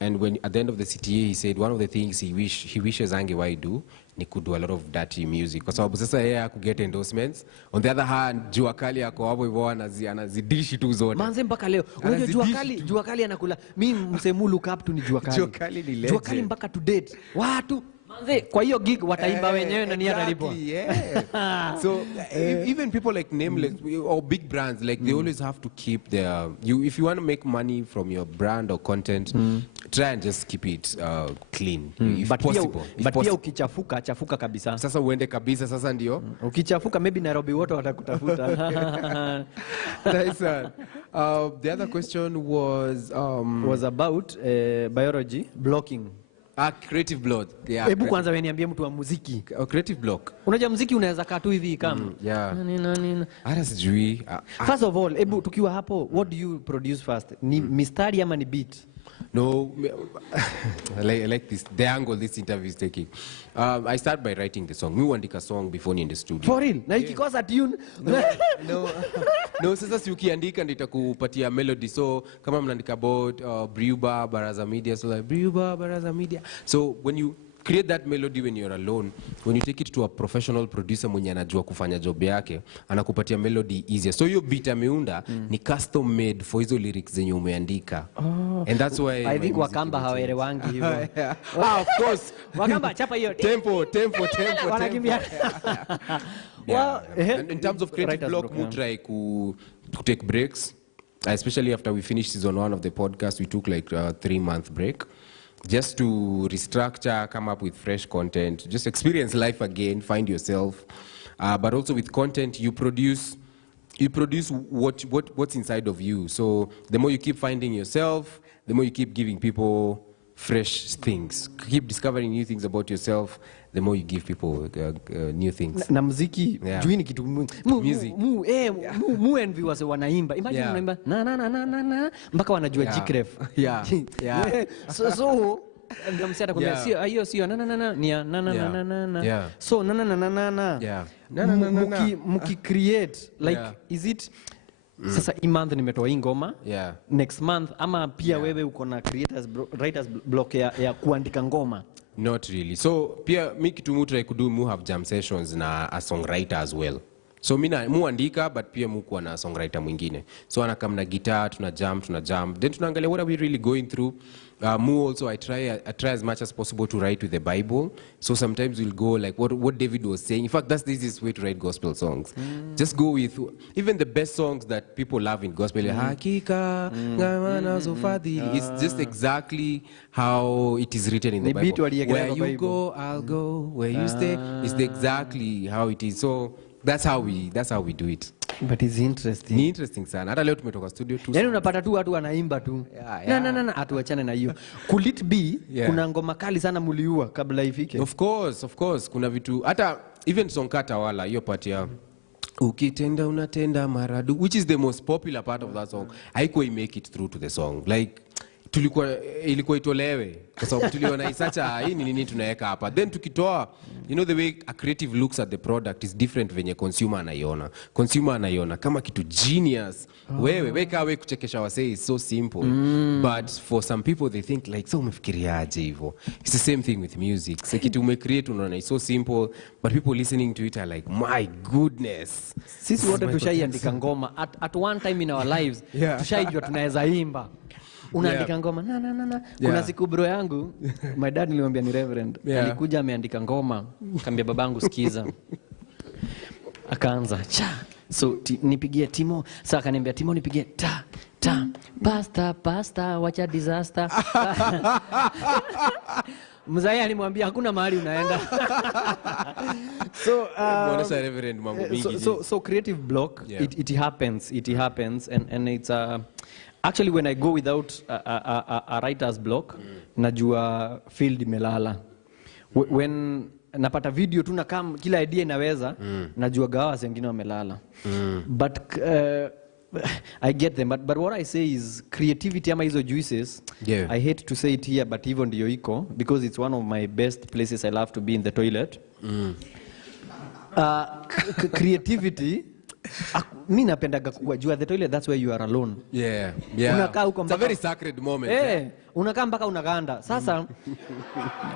And when at the end of the CTA, he said one of the things he wishes angewahi do ni could do a lot of dirty music. Kwa sababu sasa yeye get endorsements. On the other hand, Jua Kali yako hapo hivyo anazidishi tu zote. Manze mpaka leo. Unajua Jua Kali anakula. Mimi msemu look up tu ni Jua Kali. Jua Kali ni legend. Jua Kali mpaka to date. Watu manze kwa hiyo gig wataimba wenyewe na ni atalipwa. So even people like Nameless or big brands, like they always have to keep their if you want to make money from your brand or content, try and just keep it clean if possible. But pia ukichafuka chafuka kabisa. Sasa uende kabisa sasa ndio. Ukichafuka maybe Nairobi wote watakutafuta. Nice one. The other question was about biology blocking. Creative block. Yeah. Hebu kwanza wewe niambie mtu wa muziki. Creative block. Unajua muziki unaweza kaa tu hivi kama. Hata sijui. First of all, hebu tukiwa hapo, what do you produce first? Ni mistari ama ni beat? No, I like this, the angle this interview is taking. I start by writing the song. Me huandika song before ni in the studio. For real? Na ikikosa tune? No, sasa si ukiandika nitakupatia melody. So kama mnaandika about Briuba, Baraza Media, so like Briuba, Baraza Media. So when you create that melody when you're alone, when you take it to a professional producer mwenye anajua kufanya job yake, anakupatia melody easier. So hiyo beat ameunda ni custom made for hizo lyrics zenye umeandika. And that's why I think Wakamba hawaelewangi hivyo. Of course. Wakamba chapa hiyo. Tempo. Wanakimbia. Well, in terms of creative block, we try to take breaks. Especially after we finished season 1 of the podcast, we took like a 3-month break. Just to restructure, come up with fresh content, just experience life again, find yourself. But also with content, you produce what's inside of you. So the more you keep finding yourself, the more you keep giving people fresh things. Keep discovering new things about yourself, the more you give people new things. Na muziki, juu ni kitu music. Envy wase wanaimba. Imagine unaimba na mpaka wanajua G-Cref. Yeah. So ndio msata kwambia sio hiyo sio na ni na. So na. Muki create like is it sasa hii month nimetoa hii ngoma, next month ama pia wewe uko na writers block ya kuandika ngoma? Not really. So pia mi kitu mu try kudu mu have jam sessions na a songwriter as well. So mina muandika but pia mu kuwa na songwriter mwingine. So anakam na guitar, tuna jam, then tunaangalia what are we really going through. Mu also I try as much as possible to write with the Bible. So sometimes we'll go like what David was saying. In fact, that's the easiest way to write gospel songs. Just go with even the best songs that people love in gospel. Hakika ngamana zofadhili. It's just exactly how it is written in the Bible. Where you go, I'll go. Where you stay, it's exactly how it is. So that's how we do it. But it's interesting. Ni interesting sana. Hata leo tumetoka studio tu. Yaani unapata tu watu wanaimba tu. Na atuachane na hiyo. Could it be kuna ngoma kali sana muliua kabla ifike? Of course. Kuna vitu hata even song kata wala hiyo part ya ukitenda unatenda maradu, which is the most popular part of that song. Haikuwa make it through to the song. Like ilikuwa itolewe kwa sababu tuliona isacha hii ni nini tunaweka hapa, then tukitoa, you know, the way a creative looks at the product is different venye consumer anaiona kama kitu genius. Wewe kuchekesha wasee is so simple, but for some people they think like, so umefikiriaje hivyo? It's the same thing with music. So kitu umecreate unaona is so simple, but people listening to it are like, my goodness. Sisi wote tushaiandika ngoma at one time in our lives. Tushaijua tunaweza imba. Unaandika ngoma na. Kuna siku bro yangu, my dad nilimwambia ni reverend, alikuja ameandika ngoma, kaambia babangu sikiza. Akaanza so nipigie Timo, sasa akaniambia Timo nipigie ta pasta wacha disaster. Mzee alimwambia hakuna mahali unaenda. So creative block, it happens and it's actually when I go without a writer's block, najua field imelala. When napata video tu na kama kila idea inaweza, najua gawa wengine wamelala. But I get them, but what I say is creativity ama hizo juices, I hate to say it here, but hivyo ndio iko, because it's one of my best places I love to be, in the toilet. Creativity, mi napendaga kujua the toilet, that's where you are alone. Unakaa huko mpaka, it's a very sacred moment. Unakaa mpaka unaganda. Sasa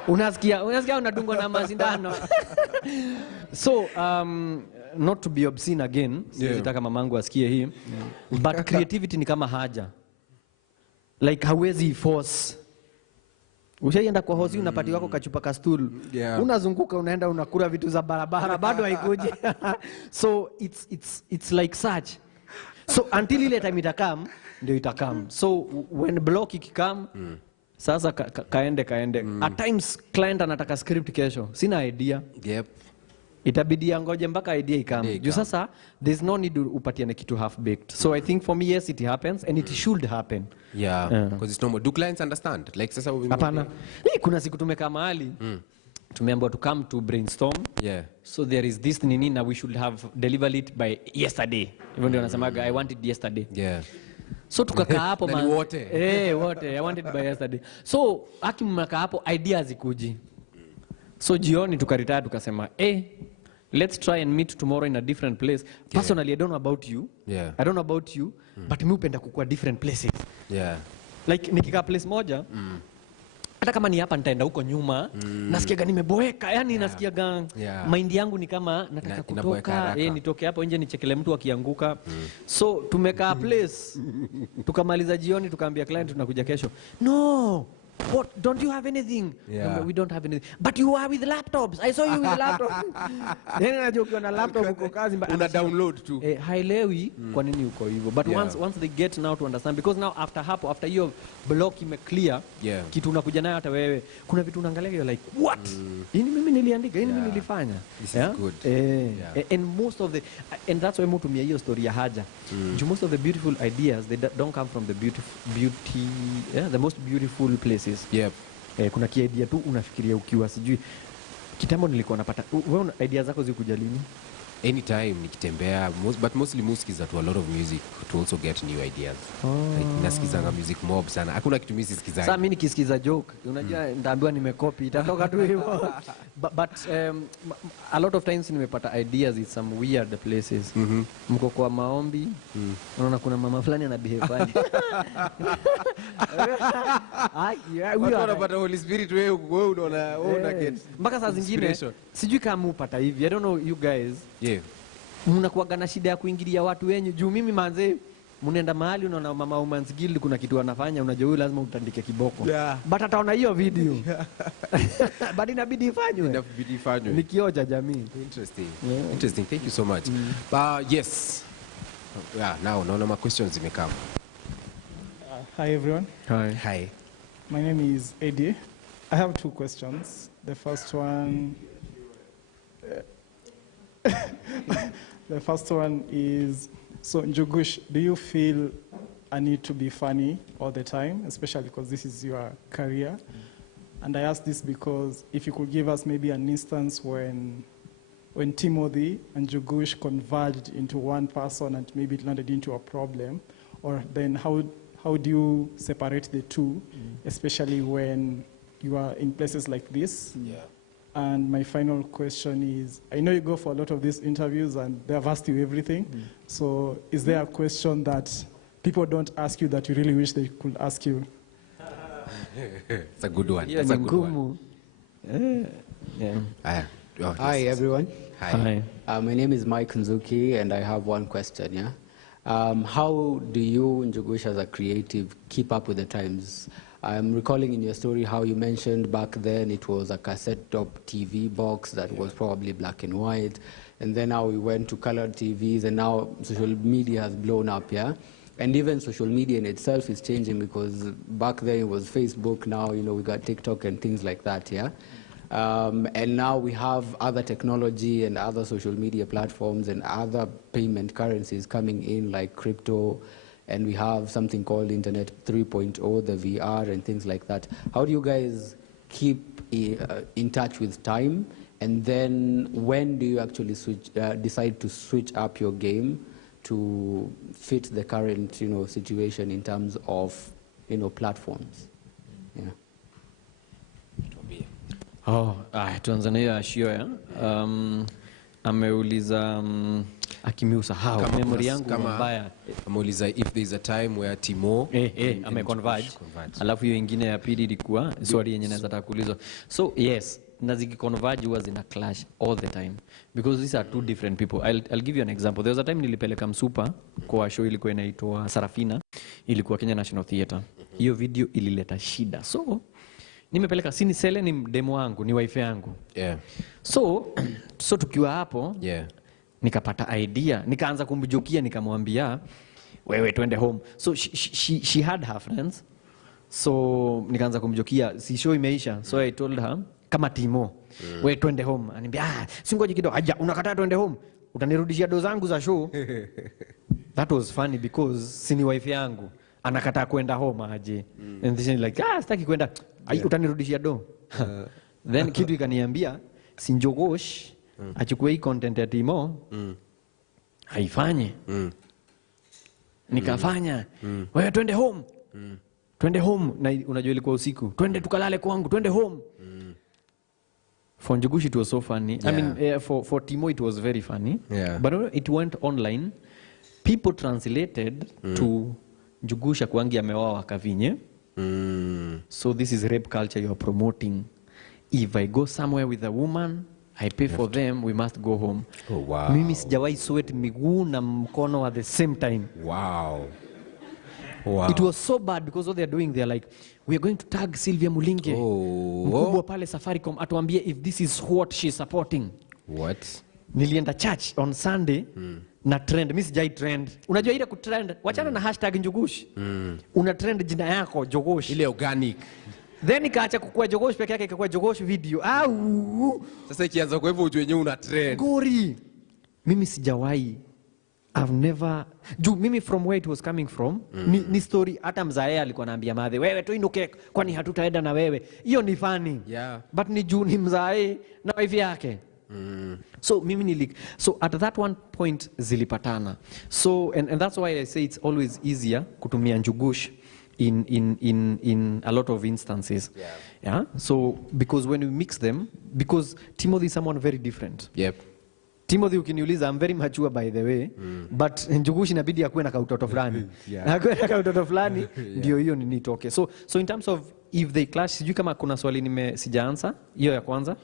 unasikia unadungwa na masindano. So not to be obscene again, sitaka mamangu asikie hii, but creativity ni kama haja. Like hawezi force. Ushaienda kwa hosi unapati wako kachupa ka stool. Unazunguka unaenda unakula vitu za barabara bado haikuji. So it's like such. So until ile time itakam ndio itakam. So when block ikikam, sasa kaende. At times client anataka script kesho. Sina idea. Itabidi angoje mpaka idea ikam. Juu sasa there's no need upatiane kitu half baked. So I think for me, yes, it happens and it should happen. Because it's normal. Do clients understand? Like sasa hapana. Kuna siku tumekaa mahali. Tumeambiwa to come to brainstorm. So there is this nini na we should have delivered it by yesterday. Even ndio nasemaga I want it yesterday. So tukakaa hapo wote. I want it by yesterday. So mmekaa hapo ideas zikuji. So jioni tukaritaya tukasema let's try and meet tomorrow in a different place. Personally, I don't know about you. I don't know about you, but mi upenda kukua different places. Like nikikaa place moja, hata kama ni hapa nitaenda huko nyuma, nasikiaga nimeboeka, yani nasikiaga mind yangu ni kama nataka kutoka, nitoke hapo nje nichekele mtu akianguka. So tumekaa place, tukamaliza jioni tukaambia client tunakuja kesho. No. What? Don't you have anything? No, we don't have anything. But you are with laptops. I saw you with laptops. Then unajokiwa na laptop uko kazi una download tu. Hailewi kwa nini uko hivyo. But once they get now to understand, because now after your block ime clear, kitu unakuja nayo hata wewe. Kuna vitu unaangalia you're like, what? Hii mimi niliandika, hii mimi nilifanya. This is good. And most of the, and that's why mtumia hiyo story ya haja. Most of the beautiful ideas, they don't come from the the most beautiful places. Kuna idea tu unafikiria ukiwa sijui. Kitambo nilikuwa napata, wewe idea zako zikuja lini? Anytime nikitembea, but mostly musikiza to a lot of music to also get new ideas. Like nasikizanga music mob sana. Hakuna kitu mimi sisikizanga. Sasa mimi nikisikiza joke, unajua ndaambiwa nimekopi, itatoka tu hivyo. But a lot of times nimepata ideas in some weird places. Mko kwa maombi, unaona kuna mama fulani ana behave fani. Wewe unapata Holy Spirit, wewe unaona get. Mpaka saa zingine sijui kama upata hivi. I don't know you guys. Mnakuwaga na shida ya kuingilia watu wenyu. Juu mimi manze, mnaenda mahali unaona mama Women's Guild kuna kitu anafanya, unajua huyu lazima utandike kiboko. But ataona hiyo video. But inabidi ifanywe. Nikioja jamii. Interesting. Thank you so much. Yes. Now my questions may come. Hi everyone. Hi. My name is Eddie. I have two questions. The first one is, so Njugush, do you feel a need to be funny all the time, especially because this is your career? And I ask this because if you could give us maybe an instance when Timothy and Njugush converged into one person and maybe it landed into a problem, or then how how do you separate the two, especially when you are in places like this? Yeah. And my final question is, I know you go for a lot of these interviews and they have asked you everything. So is there a question that people don't ask you that you really wish they could ask you? It's a good one. Yeah, That's a good one. Yeah. Hi, everyone. Hi. My name is Mike Nzuki, and I have one question, how do you, Njugush, as a creative, keep up with the times? I'm recalling in your story how you mentioned back then it was a cassette-top TV box that was probably black and white, and then now we went to colored TVs, and now social media has blown up, yeah? And even social media in itself is changing, because back then it was Facebook, now, we got TikTok and things like that, yeah? And now we have other technology and other social media platforms and other payment currencies coming in, like crypto, and we have something called Internet 3.0, the VR and things like that. How do you guys keep in touch with time? And then when do you actually decide to switch up your game to fit the current situation in terms of platforms? Yeah. Tuanze na hiyo ashio ya. Ameuliza akimiusahau memory yangu mbaya. Ameuliza if there's a time where Timo ameconverge. Alafu hiyo ingine ya pili ilikuwa swali yenye naweza takuulizwa. So yes, na zikiconverge huwa zina clash all the time because these are two different people. I'll give you an example. There was a time nilipeleka Msupa kwa show ilikuwa inaitwa Sarafina, ilikuwa Kenya National Theatre. Hiyo video ilileta shida. So nimepeleka Sini Sele ni demo wangu, ni wife yangu. Yeah. So tukiwa hapo, yeah, nikapata idea, nikaanza kumjokia, nikamwambia wewe twende home. So she had her friends. So nikaanza kumjokia, si show imeisha. So I told her kama Timo, wewe twende home. Ananiambia singoje kidogo, aja unakataa twende home, utanirudishia do zangu za show. That was funny because sini wife yangu anakataa kwenda home aje. And then like sitaki kwenda, utanirudishia do. Then kitu ikaniambia si Njugush achukue hii content ya Timo haifanye. Nikafanya. Wewe twende home. Twende home, na unajua ilikuwa usiku. Twende tukalale kwangu, twende home. For Njugush it was so funny. Yeah. I mean for Timo it was very funny. Yeah. But it went online. People translated to Njugush akwangi ameoa wakavinye. So this is rape culture you are promoting. If I go somewhere with a woman, I pay for them, we must go home. Oh, wow. Mimi sijawahi sweat miguu na mkono at the same time. Wow. Wow. It was so bad because what they're doing, they're like, we are going to tag Sylvia Mulinge. Mkubwa pale Safaricom atuambie if this is what she's supporting. What? Nilienda church on Sunday na trend. Mimi sijai trend. Unajua ile kutrend, wachana na hashtag Njugush. Una trend jina yako Njugush. Ile organic. Then ikaacha kukua Njugush peke yake ikakuwa Njugush video. Sasa ikianza kwa hivyo ujue una trend. Gori. Mimi sijawahi. I've never mimi from where it was coming from ni story hata mzae alikuwa anaambia madhe wewe tu inuke kwani hatutaenda na wewe. Hiyo ni funny. Yeah. But ni ni mzae na wife yake. So mimi so at that one point zilipatana. So and that's why I say it's always easier kutumia Njugush in a lot of instances. Yeah. So because when we mix them, because Timothy is someone very different. Yep. Timothy ukiniuliza, I'm very mature by the way, but Njugush inabidi akuwe na kautoto fulani. Na akuwe na kautoto fulani ndio hiyo nitoke. So in terms of if they clash, sijui kama kuna swali sijaanza hiyo ya kwanza.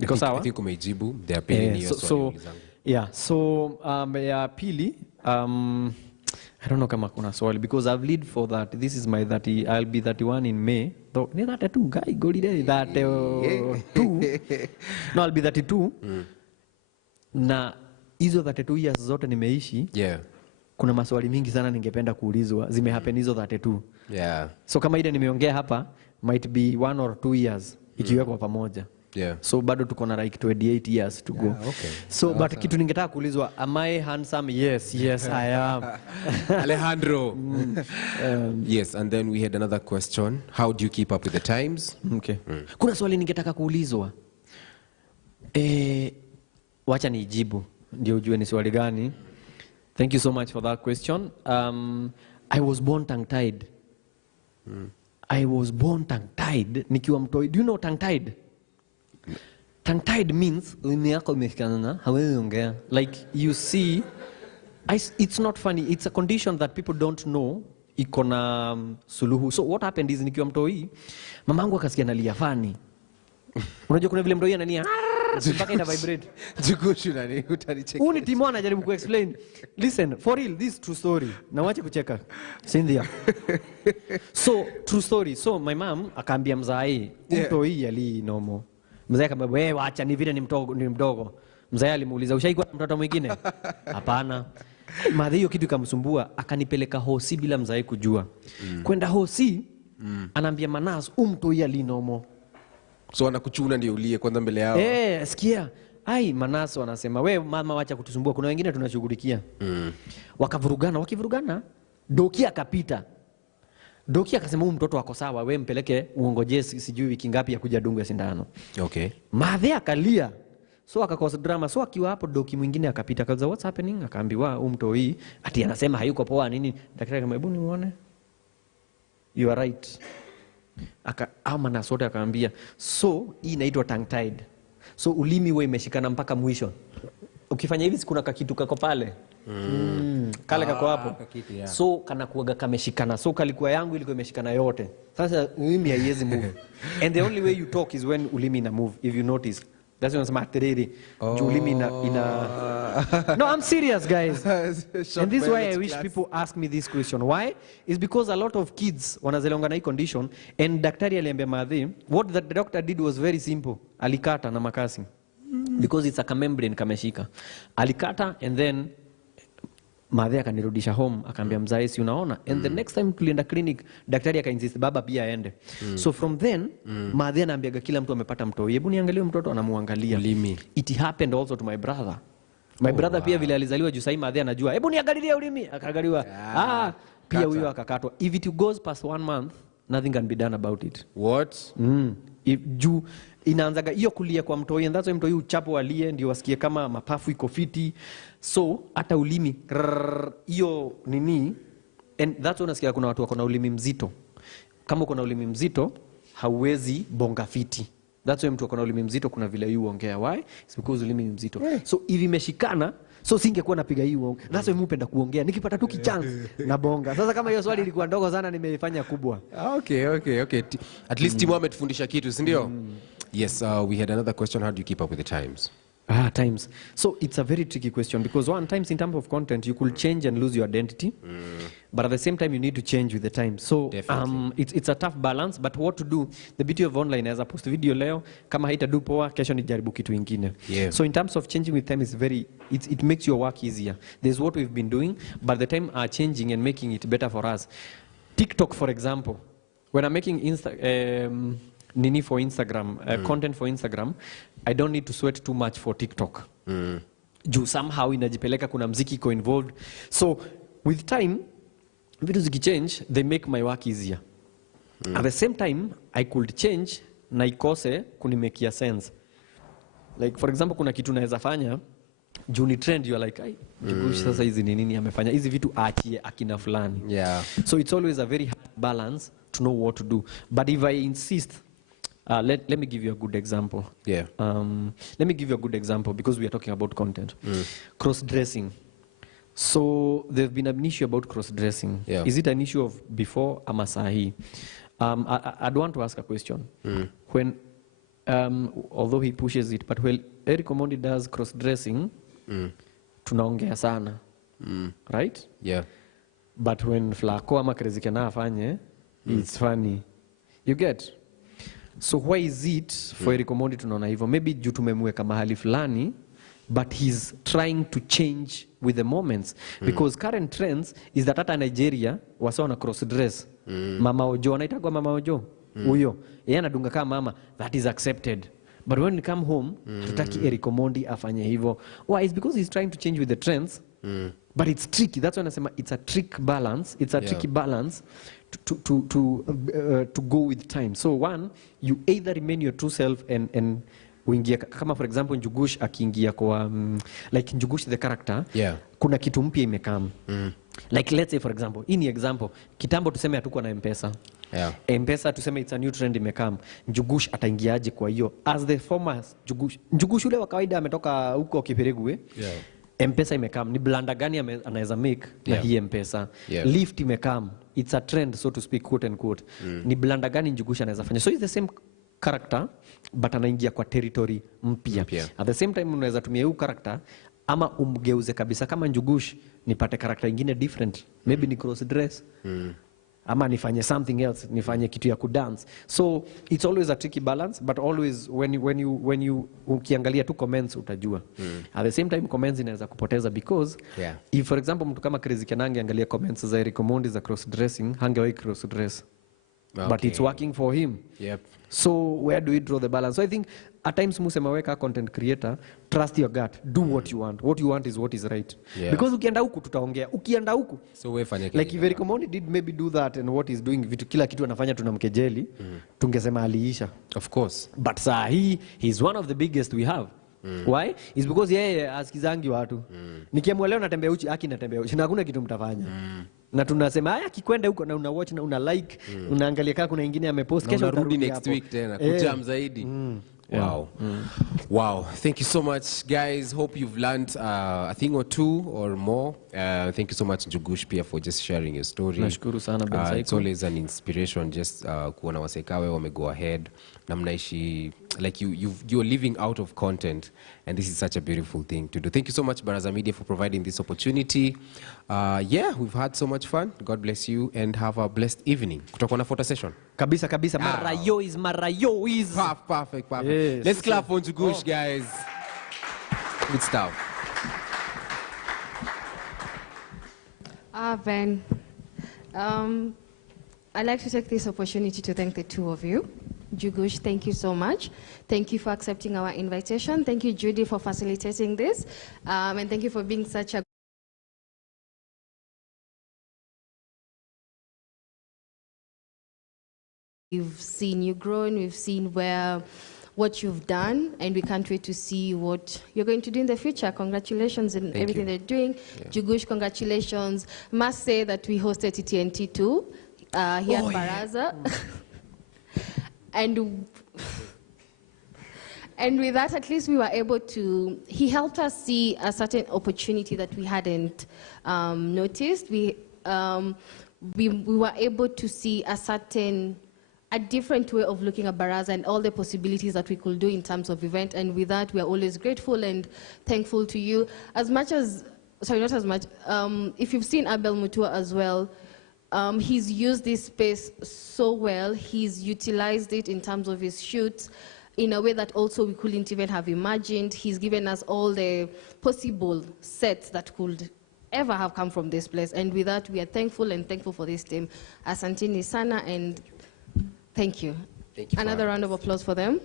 Iko sawa? I think umejibu. They are paying hiyo swali. Yeah, so ya pili I don't know kama kuna swali because I've lead for that. This is my 30, I'll be 31 in May. Though ni 32 guy golide 32. No, I'll be 32. Na hizo 32 years zote nimeishi. Yeah. Kuna maswali mingi sana ningependa kuulizwa. Zimehappen hizo 32. Yeah. So kama ile nimeongea hapa might be 1 or 2 years ikiwekwa pamoja. Yeah. So bado tuko na like 28 years to go. Okay. So but kitu ningetaka kuulizwa, am I handsome? Yes, I am. Alejandro. Yes, and then we had another question. How do you keep up with the times? Okay. Kuna swali ningetaka kuulizwa. Wacha nijibu ndio ujue ni swali gani. Thank you so much for that question. I was born tongue-tied. I was born tongue-tied nikiwa mtoi. Do you know tongue-tied? Tongue-tied means ulimi yako imeshikana na hawezi ongea. Like you see, it's not funny. It's a condition that people don't know iko na suluhu. So what happened is nikiwa mtoi, mamangu akasikia nalia funny. Unajua kuna vile mtoi anania mpaka ina vibrate. Njugush nani utanicheka. Huu ni Timo anajaribu kuexplain. Listen, for real, this is true story. Na wache kucheka. Cynthia. So, true story. So, my mom akaambia mzai, mtoi ali nomo. Mzai akamwambia, wewe acha ni vile ni mdogo. Mzai alimuuliza, ushaikuwa mtoto mwingine? Hapana. Madhi hiyo kitu ikamsumbua, akanipeleka hosi bila mzai kujua. Kwenda hosi, anaambia Manas, mtoi ali nomo. So anakuchuna ndio ulie kwanza mbele yao. Sikia. Ai, Manaso wanasema, we mama wacha kutusumbua, kuna wengine tunashughulikia. Wakivurugana, Doki akapita. Doki akasema huyu mtoto wako sawa, we mpeleke uongojee sijui wiki ngapi ya kuja dungu ya sindano. Okay. Madhe akalia. So akakosa drama. So akiwa hapo Doki mwingine akapita. Akaza what's happening? Akaambiwa huyu mtoi ati anasema hayuko poa nini? Daktari akamwambia hebu nimuone. You are right. Ama sote akaambia so hii inaitwa tongue tied. So ulimi wewe imeshikana mpaka mwisho. Ukifanya hivi kuna kakitu kako pale. Kale kako hapo. Kakitu, yeah. So kana kuaga kameshikana. So kalikuwa yangu ilikuwa imeshikana yote. Sasa ulimi haiwezi move. And the only way you talk is when ulimi ina move, if you notice. That's when I'm tereri. Ulimi ina No, I'm serious, guys. And this is why I wish people ask me this question. Why? It's because a lot of kids wanazeleonga na hii condition, and daktari aliambia madhi, what the doctor did was very simple. Alikata na makasi. Because it's a membrane kameshika. Alikata and then madhi akanirudisha home, akaambia mzazi si unaona. And the next time tulienda clinic, daktari akainsist baba pia aende. So from then, madhi anaambiaga kila mtu amepata mtoi. Hebu niangalie mtoto, anamuangalia. Ulimi. It happened also to my brother. My brother pia vile alizaliwa juu sahi madhi anajua. Hebu niangalie ulimi, akaangaliwa. Pia huyo akakatwa. If it goes past 1 month, nothing can be done about it. What? If juu inaanzaga hiyo kulia kwa mtoi, and that's why mtoi uchapo alie ndio wasikie kama mapafu iko fiti. So hata ulimi hiyo nini, and that's why unasikia kuna watu wako na ulimi mzito. Kama uko na ulimi mzito hauwezi bonga fiti. That's why mtu wako na ulimi mzito kuna vile yu ongea. Why? It's because ulimi ni mzito. So if imeshikana, so singekuwa napiga hii uongo. That's why mimi hupenda kuongea. Nikipata tu kichance na bonga. Sasa kama hiyo swali ilikuwa ndogo sana nimeifanya kubwa. Okay. At least Timo ametufundisha kitu, si ndio? Yes, we had another question. How do you keep up with the times? Times. So it's a very tricky question because one times in terms of content you could change and lose your identity, but at the same time you need to change with the times. So it's a tough balance, but what to do? The beauty of online as a post video leo, kama haitadu poa, kesho nijaribu kitu ingine. Yeah. So in terms of changing with time is it makes your work easier. There's what we've been doing, but the time are changing and making it better for us. TikTok, for example, when I'm making Nini for Instagram, content for Instagram, I don't need to sweat too much for TikTok. Juu somehow inajipeleka kuna mziki iko involved. So with time, vitu zikichange, they make my work easier. At the same time, I could change na ikose kunimekia sense. Like for example, kuna kitu naweza fanya, juu ni trend, you are like, Njugush sasa hizi ni nini amefanya? Hizi vitu aachie akina fulani. Yeah. So it's always a very hard balance to know what to do. But if I insist, let me give you a good example. Yeah. Let me give you a good example because we are talking about content. Cross-dressing. So there's been an issue about cross-dressing. Yeah. Is it an issue of before ama sahi? I'd want to ask a question. When, although he pushes it, but when Eric Omondi does cross-dressing, tunaongea sana. Right? Yeah. But when Flako ama Crazy Kena afanye, it's funny. You get? So why is it for Eric Omondi tunaona hivyo? Maybe juu tumemweka mahali fulani, but he's trying to change with the moments. Because current trends is that hata Nigeria wasa wana cross dress. Mama Ojo, anaitagwa Mama Ojo. Huyo, yeye anadunga kama mama, that is accepted. But when we come home, tutaki Eric Omondi afanye hivyo. Why? It's because he's trying to change with the trends. But it's tricky. That's why I say it's a trick balance. It's a tricky balance to go with time. So one, you either remain your true self and uingie kama for example Njugush akiingia kwa like Njugush the character, Yeah. kuna kitu mpya imekam. Like let's say for example, hii ni example, kitambo tuseme hatukuwa na M-Pesa. Yeah. M-Pesa tuseme it's a new trend imekam. Njugush ataingiaje kwa hiyo as the former Njugush ule wa kawaida ametoka huko Kiperegu Yeah. M-Pesa imekam, ni blanda gani anaweza make na Yeah. hii M-Pesa? Yeah. Lift imekam, it's a trend so to speak, quote and quote. Ni blanda gani Njugush anaweza fanya? So it's the same character but anaingia kwa territory mpya. At the same time unaweza tumia huu character ama umgeuze kabisa kama Njugush, nipate character ingine different, maybe ni cross dress ama nifanye something else, nifanye kitu ya kudance. So it's always a tricky balance, but always when you ukiangalia tu comments utajua. At the same time comments inaweza kupoteza because if for example mtu kama Crazy Kenange angalia comments za Eric Omondi za cross dressing, hangewahi cross dress. Okay. But it's working for him. Yep. So where do we draw the balance? So I think at times musema weka content creator, trust your gut, do what you want. What you want is what is right. Yeah. Because ukienda huku tutaongea, ukienda huku. So we fanya like if Eric Omondi did maybe do that and what he's doing, vitu kila kitu anafanya tunamkejeli, tungesema aliisha. Of course. But he's one of the biggest we have. Why? It's because yeye asikizangi watu. Nikiamua leo natembea uchi, aki natembea uchi. Na hakuna kitu mtafanya. Na tunasema haya kikwenda huko na una watch na una like, unaangalia kama kuna ingine amepost, kesho utarudi next week tena kujam zaidi. Wow. Wow. Thank you so much, guys. Hope you've learned a thing or two or more. Thank you so much, Njugush, Pia, for just sharing your story. Nashukuru sana Ben Saiko. It's always an inspiration just kuona wasekawe wame go ahead. Na mnaishi, like you're living out of content, and this is such a beautiful thing to do. Thank you so much, Baraza Media, for providing this opportunity. Yeah, we've had so much fun. God bless you and have a blessed evening. Kutakuwa na photo session. Kabisa. Marayois. Perfect. Yes. Let's clap for Njugush, guys. Good stuff. Ben, I'd like to take this opportunity to thank the two of you. Njugush, thank you so much. Thank you for accepting our invitation. Thank you, Judy, for facilitating this. And thank you for being such a We've seen you grown, we've seen what you've done, and we can't wait to see what you're going to do in the future. Congratulations on everything they're doing. Yeah. Njugush, congratulations. Must say that we hosted TTNT too here at Baraza. And with that, at least we were able to, he helped us see a certain opportunity that we hadn't noticed. We were able to see a different way of looking at Baraza and all the possibilities that we could do in terms of event. And with that, we are always grateful and thankful to you. As much as, sorry, not as much, if you've seen Abel Mutua as well, he's used this space so well. He's utilized it in terms of his shoots in a way that also we couldn't even have imagined. He's given us all the possible sets that could ever have come from this place. And with that, we are thankful for this team. Asanteni sana, and thank you. Thank you. Another round of applause for them.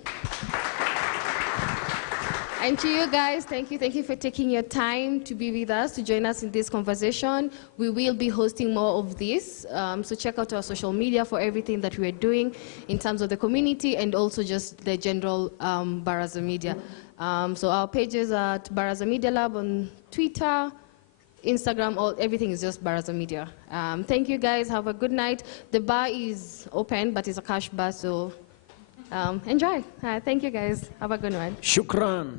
And to you guys, thank you for taking your time to be with us, to join us in this conversation. We will be hosting more of this, so check out our social media for everything that we're doing in terms of the community and also just the general Baraza Media. So our pages are at Baraza Media Lab on Twitter, Instagram, everything is just Baraza Media. Thank you guys, have a good night. The bar is open, but it's a cash bar, so enjoy. Thank you guys, have a good one. Shukran.